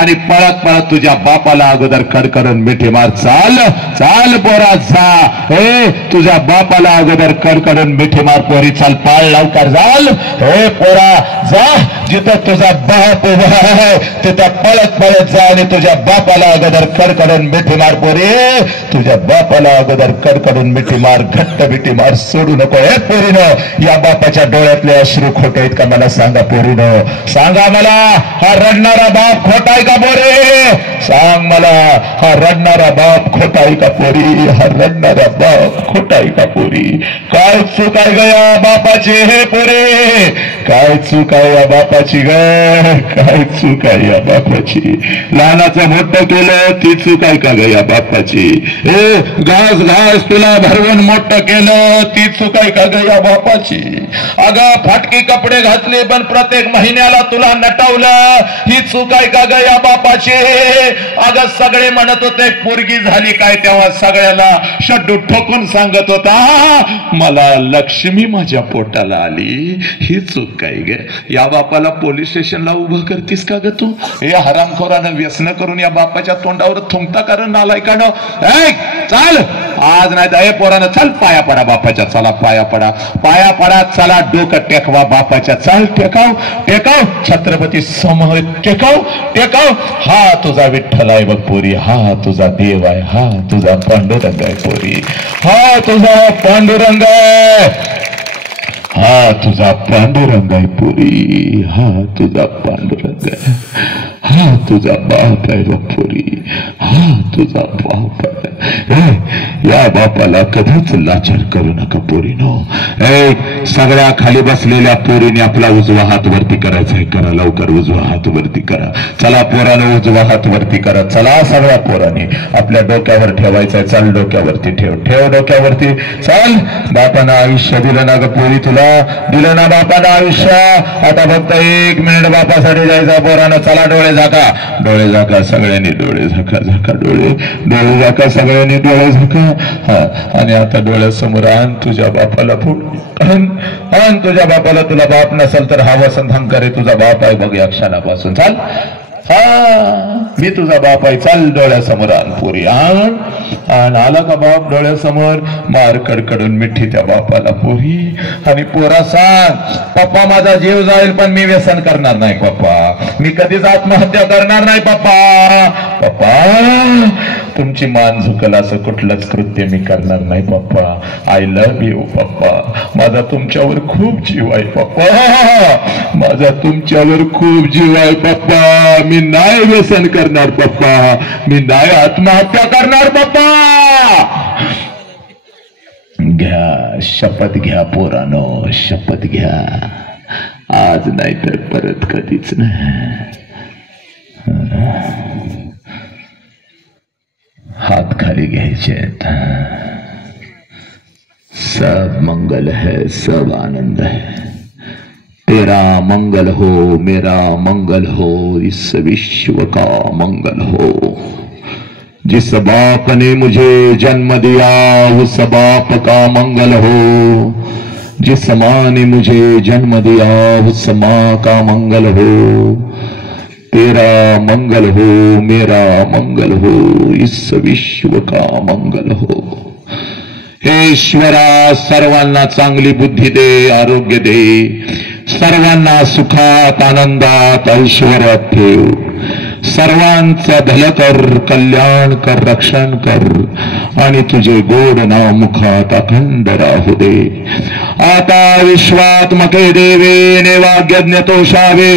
आणि पळत पळत तुझ्या बापाला अगोदर कडकडून मिठी मार. चाल चाल पोरा जा. हे तुझ्या बापाला अगोदर कडकडून मिठी मार पोरी. चाल पाळ लवकर चाल. हे पोरा जा, जिथं तुझा बाप उभा आहे तिथं पळत पळत जा आणि तुझ्या बापाला अगोदर कडकडून मिठी मार पोरी. तुझ्या बापाला अगोदर कडकडून मिठी मार, घट्ट मिठी मार, सोडू नको. हे पोरीनं या बापाच्या डोळ्यातले अश्रू खोटे आहेत का मला सांगा पोरीनं. सांगा मला हा रडणारा बाप खोटा आहे का पोरी. सांग मला हा रडणारा बाप खोटा आहे का पोरी. हा रडणारा बाप खोटा आहे का पोरी. काय चूक आहे ग या बापाची. हे पोरी काय चूक आहे या बापाची ग. काय चूक आहे या बापाची. लहानाचं मोठं केलं ती चूक आहे का ग या बापाची. घास घास तुला भरवून मोठं केलं ती चूक आहे का ग या बापाची. अगं फाटकी कपडे घातले पण प्रत्येक महिन्याला तुला नटवलं ही चूक आहे का ग या बापाची. अगं सगळे म्हणत होते पोरगी झाली काय तेव्हा सगळ्याला शड्डू ठोकून सांगत होता मला लक्ष्मी माझ्या पोटाला आली. ही चूक काय ग या बापाला पोलीस स्टेशनला उभं करतीस का ग तू. हे हरामखोरानं व्यसन करून या बापाच्या तोंडावर थुंकता कारण आलाय का न. चाल आज नाही तर पोरानं चल पाया पडा बापाच्या. चला पाया पडा पाया पडा. चला डोकं टेकवा बापाच्या. चाल टेकाव टेकाव छत्रपती समोर टेकाव टेकाव. हा तुझा विठ्ठल आहे बघ पोरी. हा तुझा देव आहे. हा तुझा पांडुरंग आहे पोरी. हा तुझा पांडुरंग आहे. हा तुझा पांडुरंग आहे पोरी. हा तुझा पांडुरंग आहे. हा तुझा बाप आहे पोरी. हा तुझा बाप आहे. या बापाला कधीच लाचार करू नका पोरीनो. सगळ्या खाली बसलेल्या पोरीने आपला उजवा हात वरती करायचा आहे. करा लवकर उजवा हात वरती करा. चला पोरानं उजवा हात वरती करा. चला सगळ्या पोरांनी आपल्या डोक्यावर ठेवायचं आहे. चल डोक्यावरती ठेव ठेव डोक्यावरती. चल बापानं आयुष्य दिलं ना ग पोरी तुला. दिलं ना बापानं आयुष्य. आता फक्त 1 मिनिट बापासाठी जायचं पोरानं. चला डोळे झाका डोळे झाका सगळ्यांनी डोळे झाका झाका डोळे डोळे झाका सगळ्यांनी डोळे झाका. हा आणि आता डोळ्यासमोर आण तुझ्या बापाला फुट आण तुझ्या बापाला. तुला बाप नसेल तर हा वसंत तुझा बाप आहे बघ या क्षणापासून. चाल हा मी तुझा बाप आहे. चाल डोळ्यासमोर आण पोरी. आण आला का बाप डोळ्यासमोर. मार कडकडून मिठी त्या बापाला पोरी. आणि पोरा सांग पप्पा माझा जीव जाईल पण मी व्यसन करणार नाही पप्पा. मी कधीच आत्महत्या करणार नाही पप्पा. पप्पा तुमची मान झुकल असं कुठलंच कृत्य मी करणार नाही पप्पा. आय लव्ह यू पप्पा. माझा तुमच्यावर खूप जीव आहे पप्पा. माझा तुमच्यावर खूप जीव आहे पप्पा. मी नाही व्यसन करणार पप्पा. मी नाही आत्महत्या करणार पप्पा. घ्या शपथ घ्या पोरानो शपथ घ्या. आज नाही तर परत कधीच नाही. हाथ खाली घ्यायचे. सब मंगल है सब आनंद है. तेरा मंगल हो मेरा मंगल हो इस विश्व का मंगल हो. जिस बाप ने मुझे जन्म दिया उस बाप का मंगल हो. जिस माँ ने मुझे जन्म दिया उस माँ का मंगल हो. तेरा मंगल हो मेरा मंगल हो इस विश्व का मंगल हो. हे ईश्वरा, सर्वांना चांगली बुद्धी दे, आरोग्य दे, सर्वांना सुखात आनंदात ऐश्वर्यात ठेव, सर्वांचं भलं कर, कल्याण कर, रक्षण कर आणि तुझे गोड नाव मुखात अखंड राहू दे. आता विश्वात्मके देवे नेवाज्ञ तोषावे,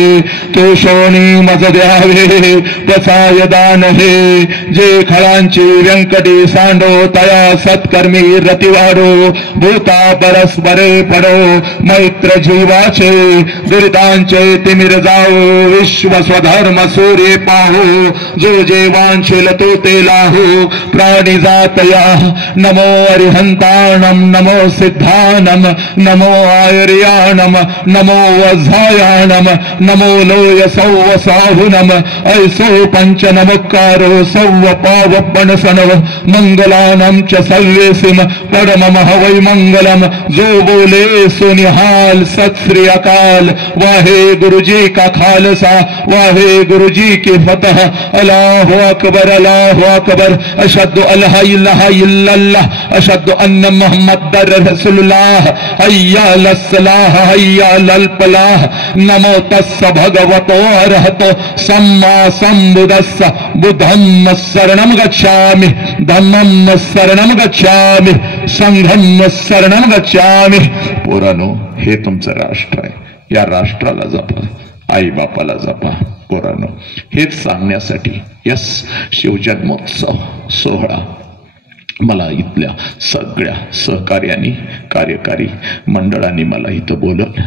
तोषोणी मज द्यावे प्रसाय दान हे. जे खळांची व्यंकटी सांडो, तया सत्कर्मी रती वाढो, भूता परस्परे पडो, मैत्र जीवाचे दुरितांचे तिमिर जाओ, विश्व स्वधर्म सूर्य पाहो, जो जे वांछेल तो ते लाहो. प्राणी जातया नमो अरिहंताणम, नमो सिद्धानम, नमो आयर्याणम, नमो वज्रायाणम, नमो लोय सौव साहुनम. ऐसो पंच नमकारो सौव पावपण सनव, मंगलानम च सर्वेसिम परम वै मंगलम. जो बोले सो निहाल, सत श्री अकाल. वाहे गुरु जी का खालसा, वाहे गुरु जी की फतह. अल्लाहु अकबर, अल्लाहु अकबर. अशहदु अल्ला इलाहा इल्लल्लाह, अशहदु अन्न मुहम्मदर रसूलुल्लाह. हय्या लस्सलाह, हय्या लल फलाह. नमो तस्स भगवतो अरहतो सम्मा संबुद्धस्स. बुद्धं शरणं गच्छामि, धम्मं शरणं गच्छामि, संघं शरणं गच्छामि. पोरांनो, हे तुमचं राष्ट्र आहे. या राष्ट्राला जपा, आई बापाला जपा. पोरांनो, हेच सांगण्यासाठी यस शिवजन्मोत्सव सोहळा मला इथल्या सगळ्या सहकार्यांनी, कार्यकारी मंडळांनी मला इथं बोलवलं.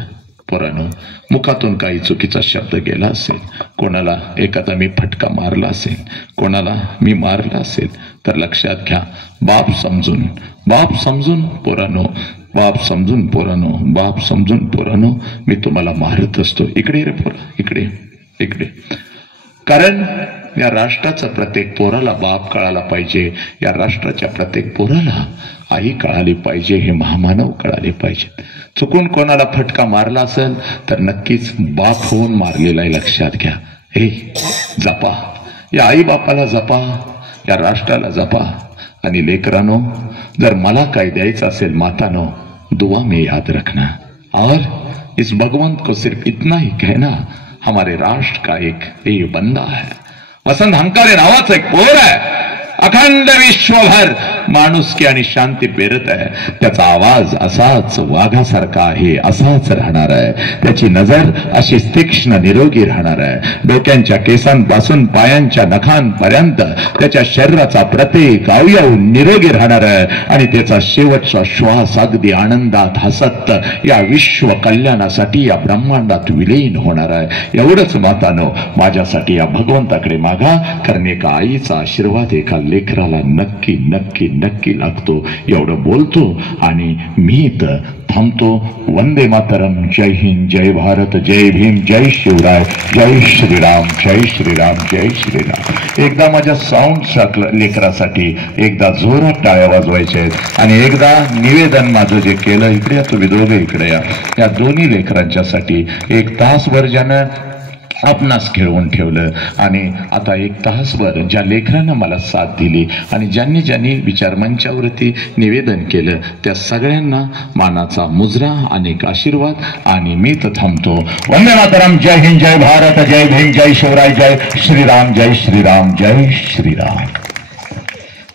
पोरांनो, मुखातून काही चुकीचा शब्द गेला असेल, कोणाला एखादा मी फटका मारला असेल, कोणाला मी मारला असेल, तर लक्षात घ्या. बाप समजून पोरांनो, बाप समजून पोरांनो, बाप समजून पोरांनो, मी तुम्हाला मारत असतो. इकडे रे पोरा, इकडे इकडे. कारण या राष्ट्राचा प्रत्येक पोराला बाप कळाला पाहिजे, या राष्ट्राच्या प्रत्येक पोराला आई कळाली पाहिजे, हे महामानव कळाले पाहिजेत. चुकून कोणाला फटका मारला असेल तर नक्कीच बाप होऊन मारलेला आहे, लक्षात घ्या. हे जपा, या आई बापाला जपा, या राष्ट्राला जपा. आणि लेकरानो, जर मला काय द्यायचं असेल मातानो, दुआ में याद रखना. और इस भगवंत को सिर्फ इतना ही कहना, हमारे राष्ट्र का एक बंदा है, वसंत हंकारे नावाचा एक पोर आहे, अखंड विश्वभर माणुसकी आणि शांती पेरत आहे. त्याचा आवाज असाच वाघासारखा आहे, असाच राहणार आहे. त्याची नजर अशी तीक्ष्ण निरोगी राहणार आहे. डोक्यांच्या केसांपासून पायांच्या नखांपर्यंत त्याच्या शरीराचा प्रत्येक अवयव निरोगी राहणार आहे. आणि त्याचा शेवटचा श्वास अगदी आनंदात हसत या विश्व कल्याणासाठी या ब्रह्मांडात विलीन होणार आहे. एवढंच मातानो, माझ्यासाठी या भगवंताकडे मागा, कारण एका आईचा आशीर्वाद एका लेकराला नक्की नक्की नक्की लागतो. एवढं बोलतो आणि मी तर थांबतो. वंदे मातरम. जय हिंद, जय भारत, जय भीम, जय शिवराय, जय श्रीराम, जय श्रीराम, जय श्रीराम. एकदा माझ्या साऊंड लेकरासाठी एकदा जोरात टाळ्या वाजवायच्या आहेत. आणि एकदा निवेदन माझं जे केलं, इकडे तुम्ही दोघे इकडे या दोन्ही लेकरांच्यासाठी एक तासभर ज्यानं आपणास खेळवून ठेवलं. आणि आता एक तासभर ज्या लेकरांना मला साथ दिली आणि ज्यांनी ज्यांनी विचारमंचावरती निवेदन केलं, त्या सगळ्यांना मानाचा मुजरा, अनेक आशीर्वाद. आणि मी तर थांबतो. वंदे मातरम. जय हिंद, जय भारत, जय भीम, जय शिवराय, जय श्रीराम, जय श्रीराम, जय श्रीराम.